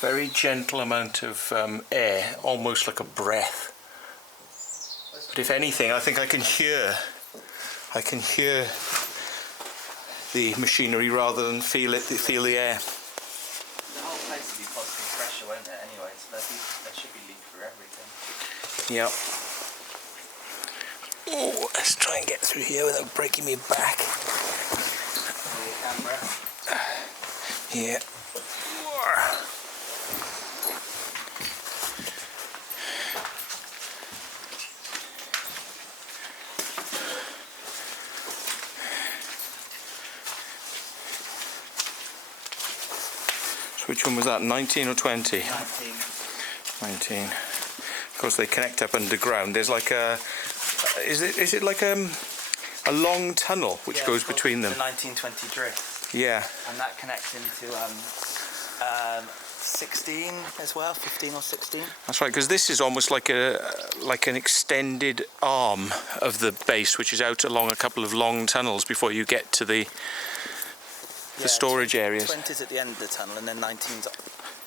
Very gentle amount of air, almost like a breath. But if anything, I think I can hear the machinery rather than feel the air. The whole place will be positive pressure, won't it, anyway? So there should be leak for everything. Yep. Oh, let's try and get through here without breaking my back. Camera. Yeah. which one was that? 19 or 20? 19. 19. Of course, they connect up underground. There's like a, is it like a long tunnel which goes between them? The 1920 drift. Yeah. And that connects into 16 as well, 15 or 16. That's right, because this is almost like an extended arm of the base, which is out along a couple of long tunnels before you get to the storage areas. 20's at the end of the tunnel, and then 19's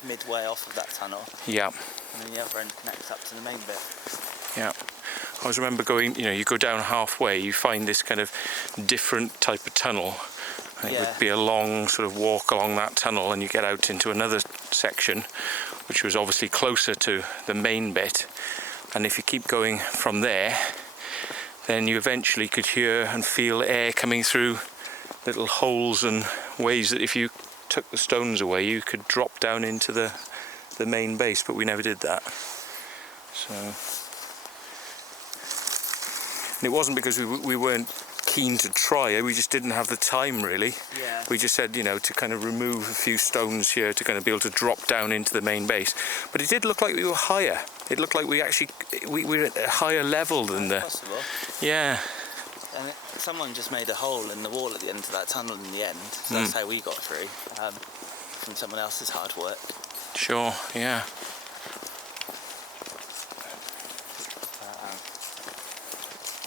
midway off of that tunnel. Yeah. And then the other end connects up to the main bit. Yeah. I always remember going, you go down halfway, you find this kind of different type of tunnel. And it would be a long sort of walk along that tunnel, and you get out into another section, which was obviously closer to the main bit. And if you keep going from there, then you eventually could hear and feel air coming through little holes and ways that if you took the stones away, you could drop down into the main base, but we never did that. So, and it wasn't because we weren't keen to try, we just didn't have the time really. Yeah. We just said, to kind of remove a few stones here to kind of be able to drop down into the main base. But it did look like we were higher. It looked like we were at a higher level than Possible. Yeah. And someone just made a hole in the wall at the end of that tunnel in the end, so that's how we got through, from someone else's hard work. Sure, yeah.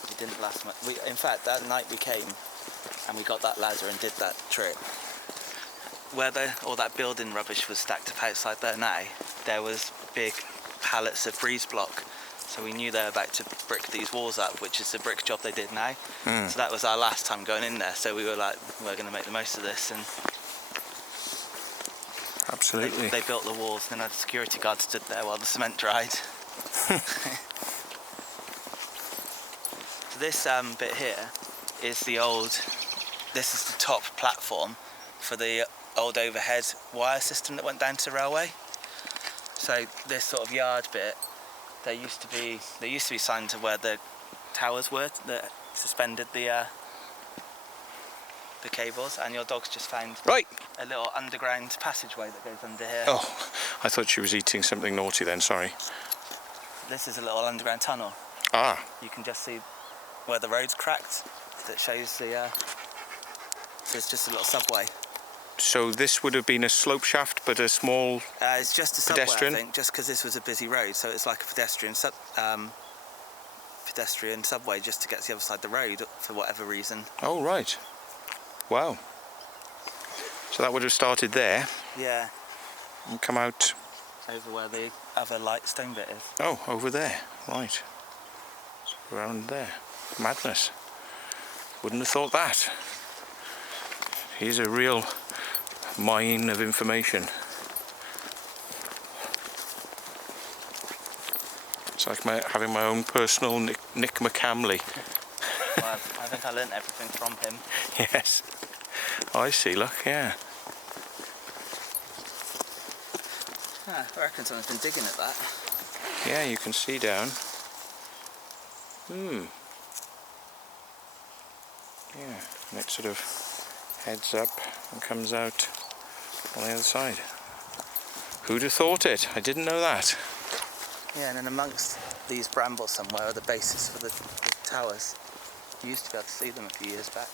It didn't last much. In fact, that night we came and we got that ladder and did that trip. Where all that building rubbish was stacked up outside there now, there was big pallets of breeze block. So we knew they were about to brick these walls up, which is the brick job they did now. So that was our last time going in there. So we were like, we're going to make the most of this. And absolutely. They built the walls, and then the security guard stood there while the cement dried. So this bit here is this is the top platform for the old overhead wire system that went down to the railway. So this sort of yard bit, there used to be signs to where the towers were that suspended the cables, and your dog's just found a little underground passageway that goes under here. Oh, I thought she was eating something naughty then, sorry. This is a little underground tunnel. Ah. You can just see where the road's cracked. That shows there's just a little subway. So this would have been a slope shaft, but a small it's just a subway, pedestrian? I think, just because this was a busy road, so it's like a pedestrian subway just to get to the other side of the road for whatever reason. Oh, right. Wow. So that would have started there. Yeah. And come out over where the other light stone bit is. Oh, over there. Right. So around there. Madness. Wouldn't have thought that. Here's a real mine of information. It's like having my own personal Nick McCamley. Well, I think I learnt everything from him. Yes. Oh, I see, look, yeah. I reckon someone's been digging at that. Yeah, you can see down. Yeah, and it sort of heads up and comes out on the other side. Who'd have thought it? I didn't know that. Yeah, and then amongst these brambles somewhere are the bases for the towers. You used to be able to see them a few years back.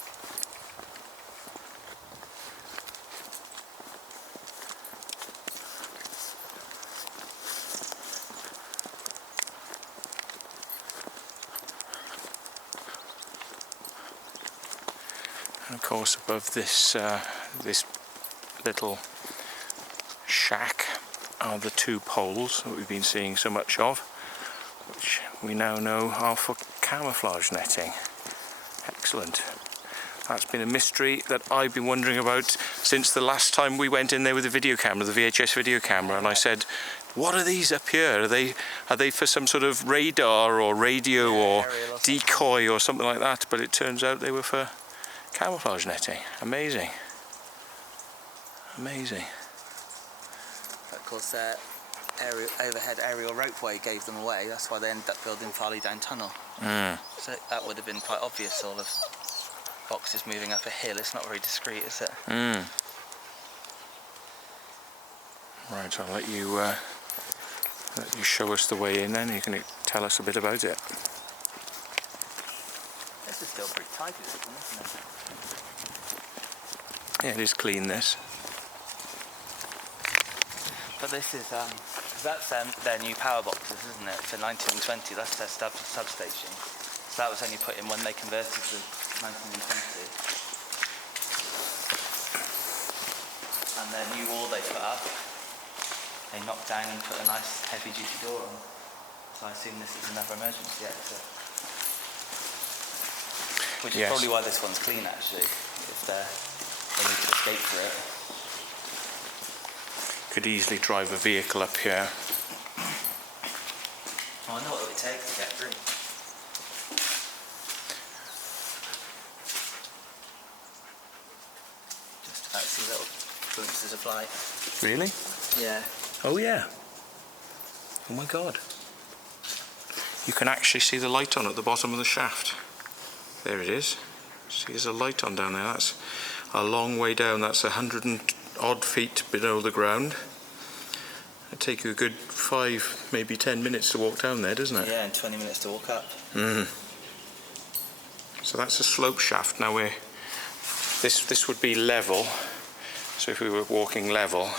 And of course above this this little shack are the two poles that we've been seeing so much of, which we now know are for camouflage netting. Excellent. That's been a mystery that I've been wondering about since the last time we went in there with the video camera, the VHS video camera, and I said, what are these up here? Are they for some sort of radar or radio or decoy or something like that? But it turns out they were for camouflage netting. Amazing. Amazing. Of course, overhead aerial ropeway gave them away. That's why they ended up building Farleigh Down Tunnel. So that would have been quite obvious, all of boxes moving up a hill. It's not very discreet, is it? Right, I'll let you show us the way in then. You can tell us a bit about it. This is still pretty tidy, this one, isn't it? Yeah, it is clean, this. But this is, cause that's their new power boxes, isn't it? For 1920, that's their substation. So that was only put in when they converted to 1920. And their new wall they put up, they knocked down and put a nice heavy-duty door on. So I assume this is another emergency exit. Which is probably why this one's clean, actually, if they need to escape for it. Could easily drive a vehicle up here. Oh, I know what it would take to get through. Just about to see little glimpses of light. Really? Yeah. Oh yeah. Oh my god. You can actually see the light on at the bottom of the shaft. There it is. See, there's a light on down there. That's a long way down. That's 100 and odd feet below the ground. It'd take you a good 5, maybe 10 minutes to walk down there, doesn't it? Yeah, and 20 minutes to walk up. So that's a slope shaft. Now this would be level. So if we were walking level,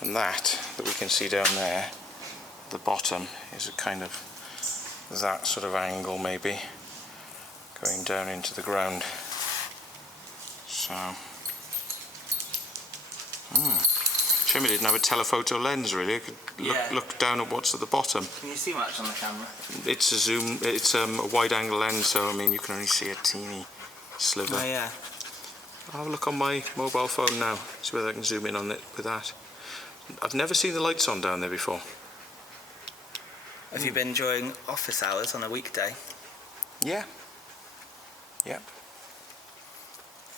and that we can see down there, the bottom is a kind of that sort of angle, maybe going down into the ground. So shame I didn't have a telephoto lens, really. I could look down at what's at the bottom. Can you see much on the camera? It's a zoom, it's a wide angle lens, so I mean you can only see a teeny sliver. Oh yeah. I'll have a look on my mobile phone now, see whether I can zoom in on it with that. I've never seen the lights on down there before. Have you been during office hours on a weekday? Yeah. Yeah.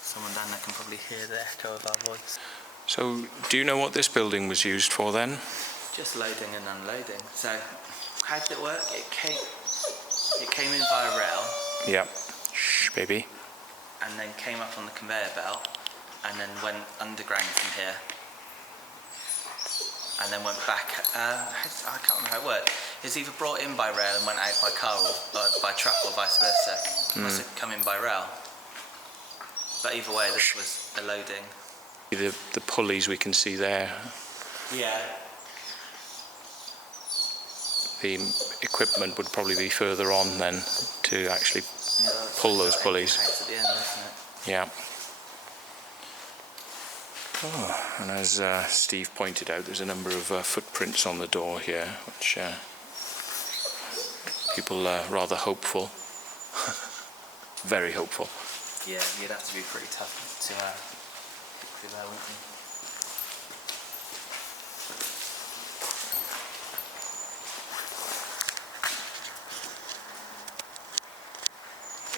Someone down there can probably hear the echo of our voice. So, do you know what this building was used for then? Just loading and unloading. So, how did it work? It came in via rail. Yeah. Shh, baby. And then came up on the conveyor belt, and then went underground from here. And then went back. I can't remember how it worked. It was either brought in by rail and went out by car, or by truck, or vice versa. It must have come in by rail. But either way, this was a loading. The pulleys we can see there. Yeah. The equipment would probably be further on then to actually pull those pulleys. At the end, isn't it? Yeah. Oh, and as Steve pointed out, there's a number of footprints on the door here, which people are rather hopeful. Very hopeful. Yeah, you'd have to be pretty tough to get through there, wouldn't you?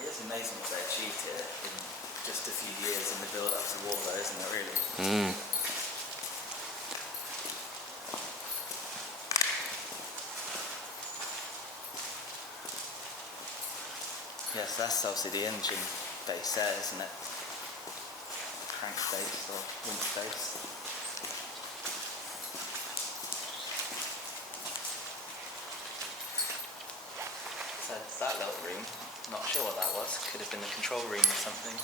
It is amazing what they achieved here in just a few years in the build-up to war, though, isn't it, really? Yes, that's obviously the engine base there, isn't it? Crank base or winch base. So that little room, not sure what that was. Could have been the control room or something.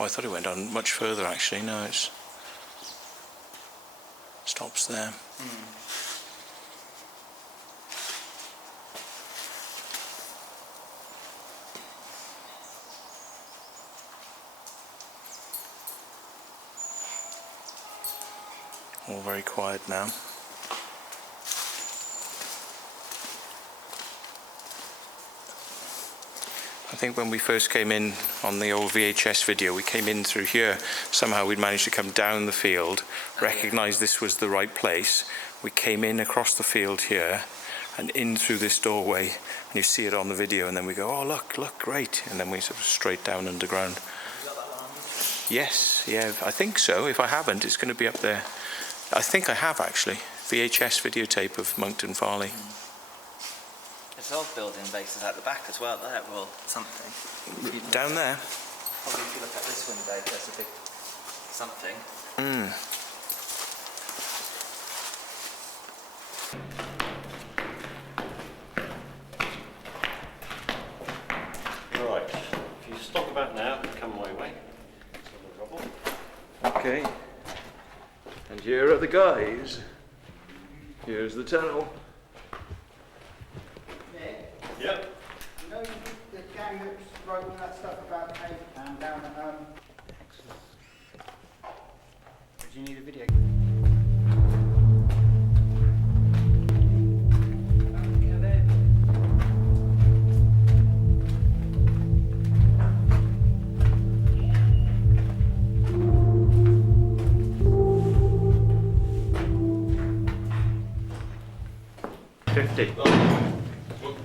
Oh, I thought it went on much further actually. No, it stops there. All very quiet now. I think when we first came in on the old VHS video, we came in through here. Somehow we'd managed to come down the field, recognised this was the right place. We came in across the field here and in through this doorway, and you see it on the video, and then we go, oh look, great, and then we sort of straight down underground. Have you got that one on YouTube? Yes, yeah, I think so. If I haven't, it's going to be up there. I think I have actually. VHS videotape of Monkton Farleigh. It's There's old building bases at the back as well there, or something. Down there? Probably if you look at this window, there's a big something. Right, if you stop about now, come my way. It's on the rubble. Okay. And here are the guys. Here's the tunnel. Yep. You know the gang that wrote all that stuff about £8 down at do you need a video?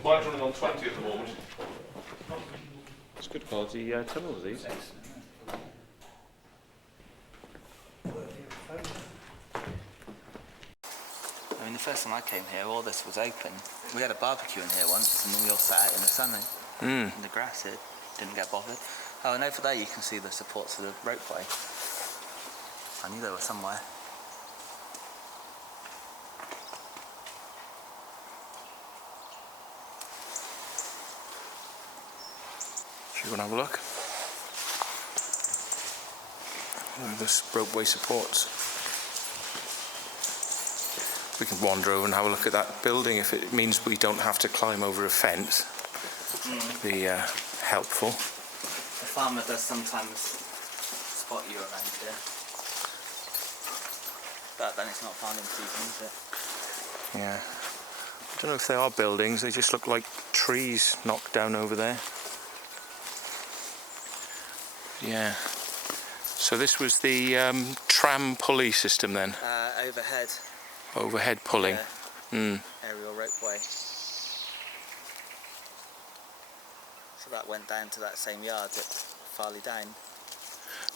Mine's running on 20 at the moment. It's good quality tunnels, these. I mean, the first time I came here, all this was open. We had a barbecue in here once, and then we all sat out in the sun in the grass here. Didn't get bothered. Oh, and over there you can see the supports of the ropeway. I knew they were somewhere. Should we go and have a look? This ropeway supports. We can wander over and have a look at that building if it means we don't have to climb over a fence. Be helpful. The farmer does sometimes spot you around here. But then it's not farming season, is it? Yeah. I don't know if they are buildings, they just look like trees knocked down over there. Yeah. So this was the tram pulley system then? Overhead. Overhead pulling. Yeah. Aerial ropeway. So that went down to that same yard at Farleigh Down.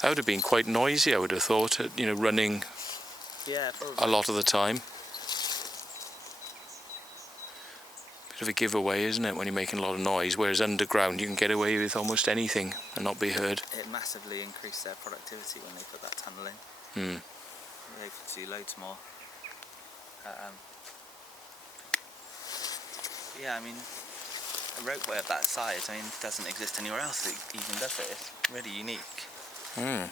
That would have been quite noisy, I would have thought, running Yeah, probably. a lot of the time. Bit of a giveaway, isn't it, when you're making a lot of noise, whereas underground you can get away with almost anything and not be heard. It massively increased their productivity when they put that tunnel in. They could do loads more. Yeah, I mean, a ropeway of that size, doesn't exist anywhere else that even does it. It's really unique. Well,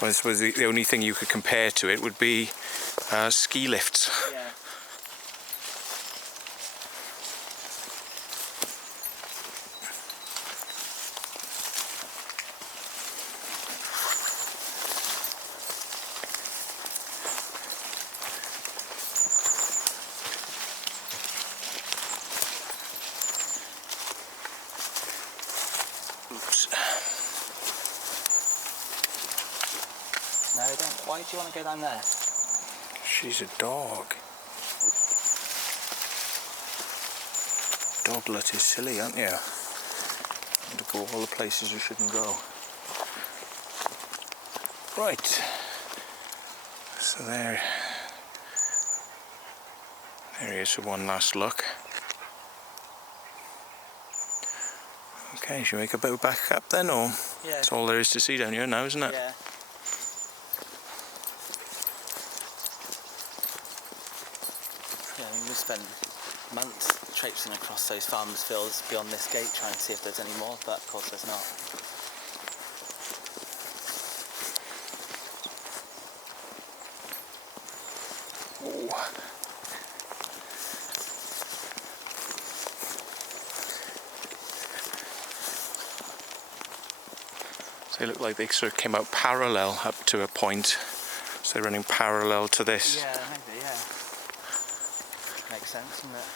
I suppose the only thing you could compare to it would be ski lifts. Yeah. Oops. No, don't. Why do you want to go down there? She's a dog. Doglet is silly, aren't you? And to go all the places you shouldn't go. Right. So there he is for one last look. Okay, should we make a boat back up then, or? Yeah. That's all there is to see down here now, isn't it? Yeah. We spent months traipsing across those farmers' fields beyond this gate trying to see if there's any more, but of course there's not. They look like they sort of came out parallel up to a point, so they're running parallel to this. Yeah, maybe, yeah. Makes sense, doesn't it?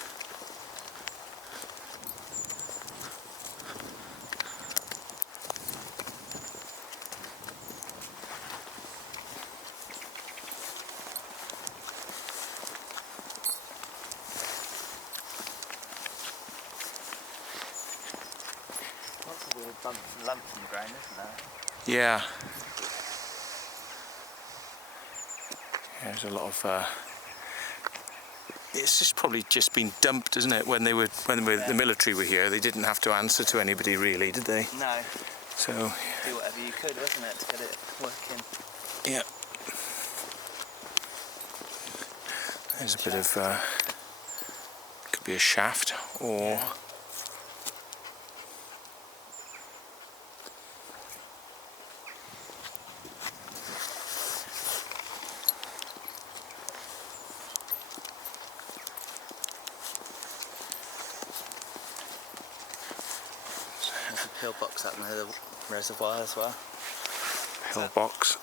Lots of weird bumps and lumps in the ground, isn't there? Yeah. There's a lot of It's just probably just been dumped, isn't it? When the military were here, they didn't have to answer to anybody really, did they? No. So Do whatever you could, wasn't it, to get it working? yeah. There's a bit of could be a shaft or There's a pillbox up near the reservoir as well. pillbox.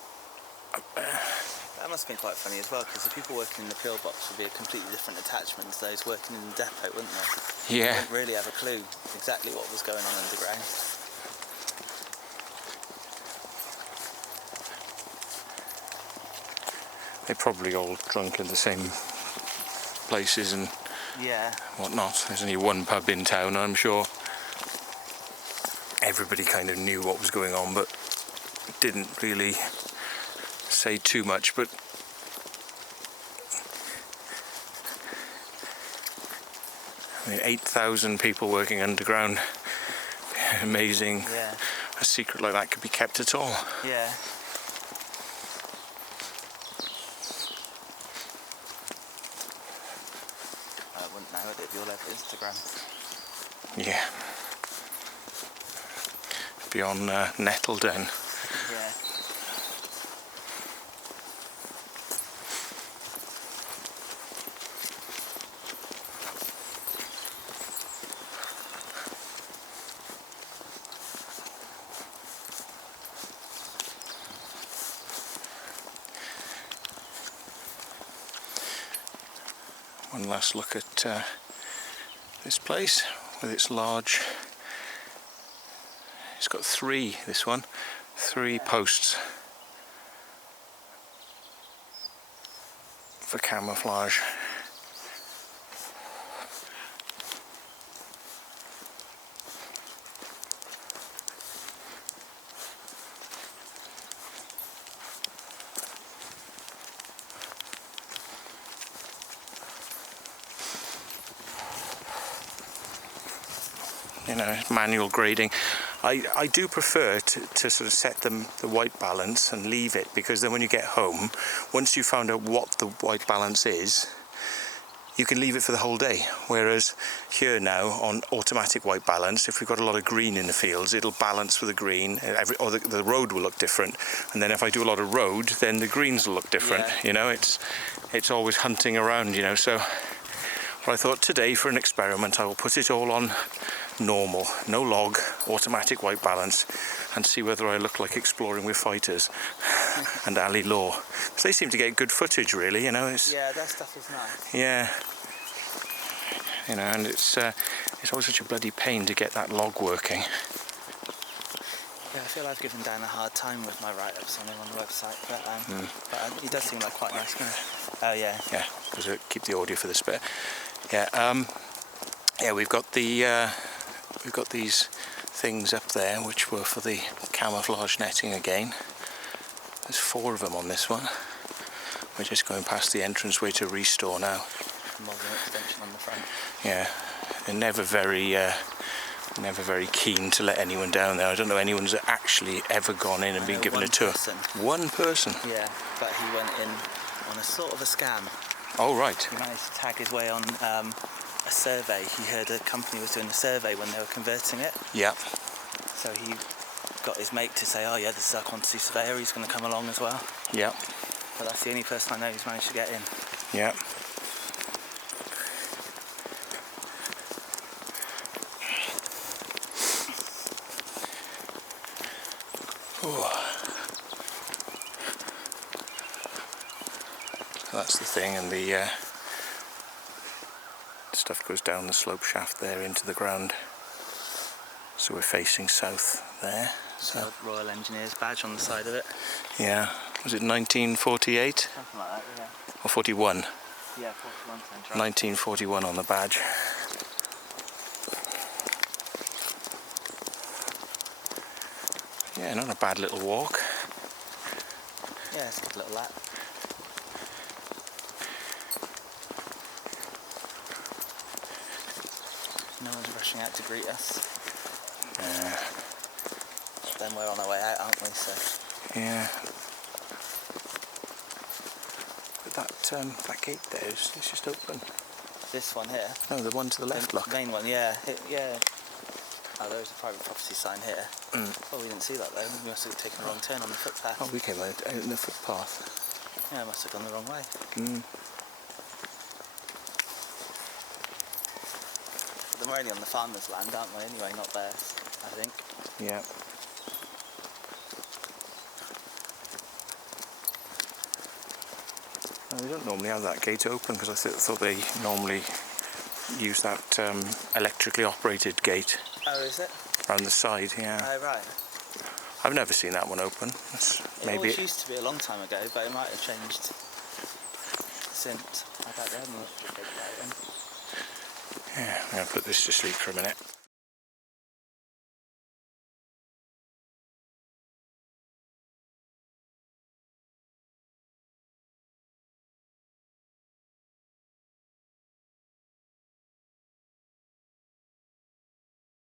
That must have been quite funny as well, because the people working in the pillbox would be a completely different attachment to those working in the depot, wouldn't they? Yeah. They didn't really have a clue exactly what was going on underground. They're probably all drunk in the same places and Yeah. whatnot. There's only one pub in town, I'm sure. Everybody kind of knew what was going on, but didn't really say too much. But I mean, 8,000 people working underground. Amazing. Yeah. A secret like that could be kept at all. Yeah. I wouldn't know it, it'd be all over Instagram. Yeah. Beyond Nettleden. Yeah. One last look at this place with its large. It's got three posts for camouflage. You know, manual grading. I do prefer to sort of set the white balance and leave it, because then when you get home, once you found out what the white balance is, you can leave it for the whole day. Whereas here now on automatic white balance, if we've got a lot of green in the fields, it'll balance with the green, or the road will look different. And then if I do a lot of road, then the greens will look different. Yeah. You know, it's always hunting around, you know. So I thought today, for an experiment, I will put it all on normal, no log, automatic white balance, and see whether I look like exploring with fighters and Ali Law. So they seem to get good footage, really, you know. Yeah, that stuff is nice. Yeah. You know, and it's always such a bloody pain to get that log working. Yeah, I feel I've given Dan a hard time with my write-ups on him on the website, but he does seem like quite a nice guy. Oh yeah. Yeah, because keep the audio for this bit. Yeah. Yeah, we've got these things up there which were for the camouflage netting again. There's 4 of them on this one. We're just going past the entranceway to Restore now. Modern extension on the front. Yeah, they're never very keen to let anyone down there. I don't know anyone's actually ever gone in and been given a tour. Person. One person? Yeah, but he went in on a sort of a scam. Oh, right. He managed to tag his way on a survey. He heard a company was doing a survey when they were converting it. Yeah. So he got his mate to say, oh yeah, this is our quantity surveyor, he's going to come along as well. Yeah. But that's the only person I know who's managed to get in. Yeah. Ooh. That's the thing, and the stuff goes down the slope shaft there into the ground. So we're facing south there. So Royal Engineers badge on the side of it. yeah, was it 1948 Something like that, yeah. or 41? Yeah, 41 centre. 1941 on the badge. Yeah, not a bad little walk. Yeah, it's a good little lap. No one's rushing out to greet us. Yeah. Then we're on our way out, aren't we? So. Yeah. But that gate there is just open. This one here. No, the one to the left, The look. main one, yeah. Yeah. Oh, there's a private property sign here. Oh, we didn't see that though. We must have taken the wrong turn on the footpath. Oh, we came out in the footpath. Yeah, I must have gone the wrong way. But then we're only on the farmer's land, aren't we? Anyway, not theirs, I think. Yeah. No, they don't normally have that gate open because I thought they normally use that electrically operated gate Oh, is it? around the side. Yeah. Oh, right. I've never seen that one open. It Maybe always used to be a long time ago, but it might have changed since. I don't know. Yeah, I'm going to put this to sleep for a minute.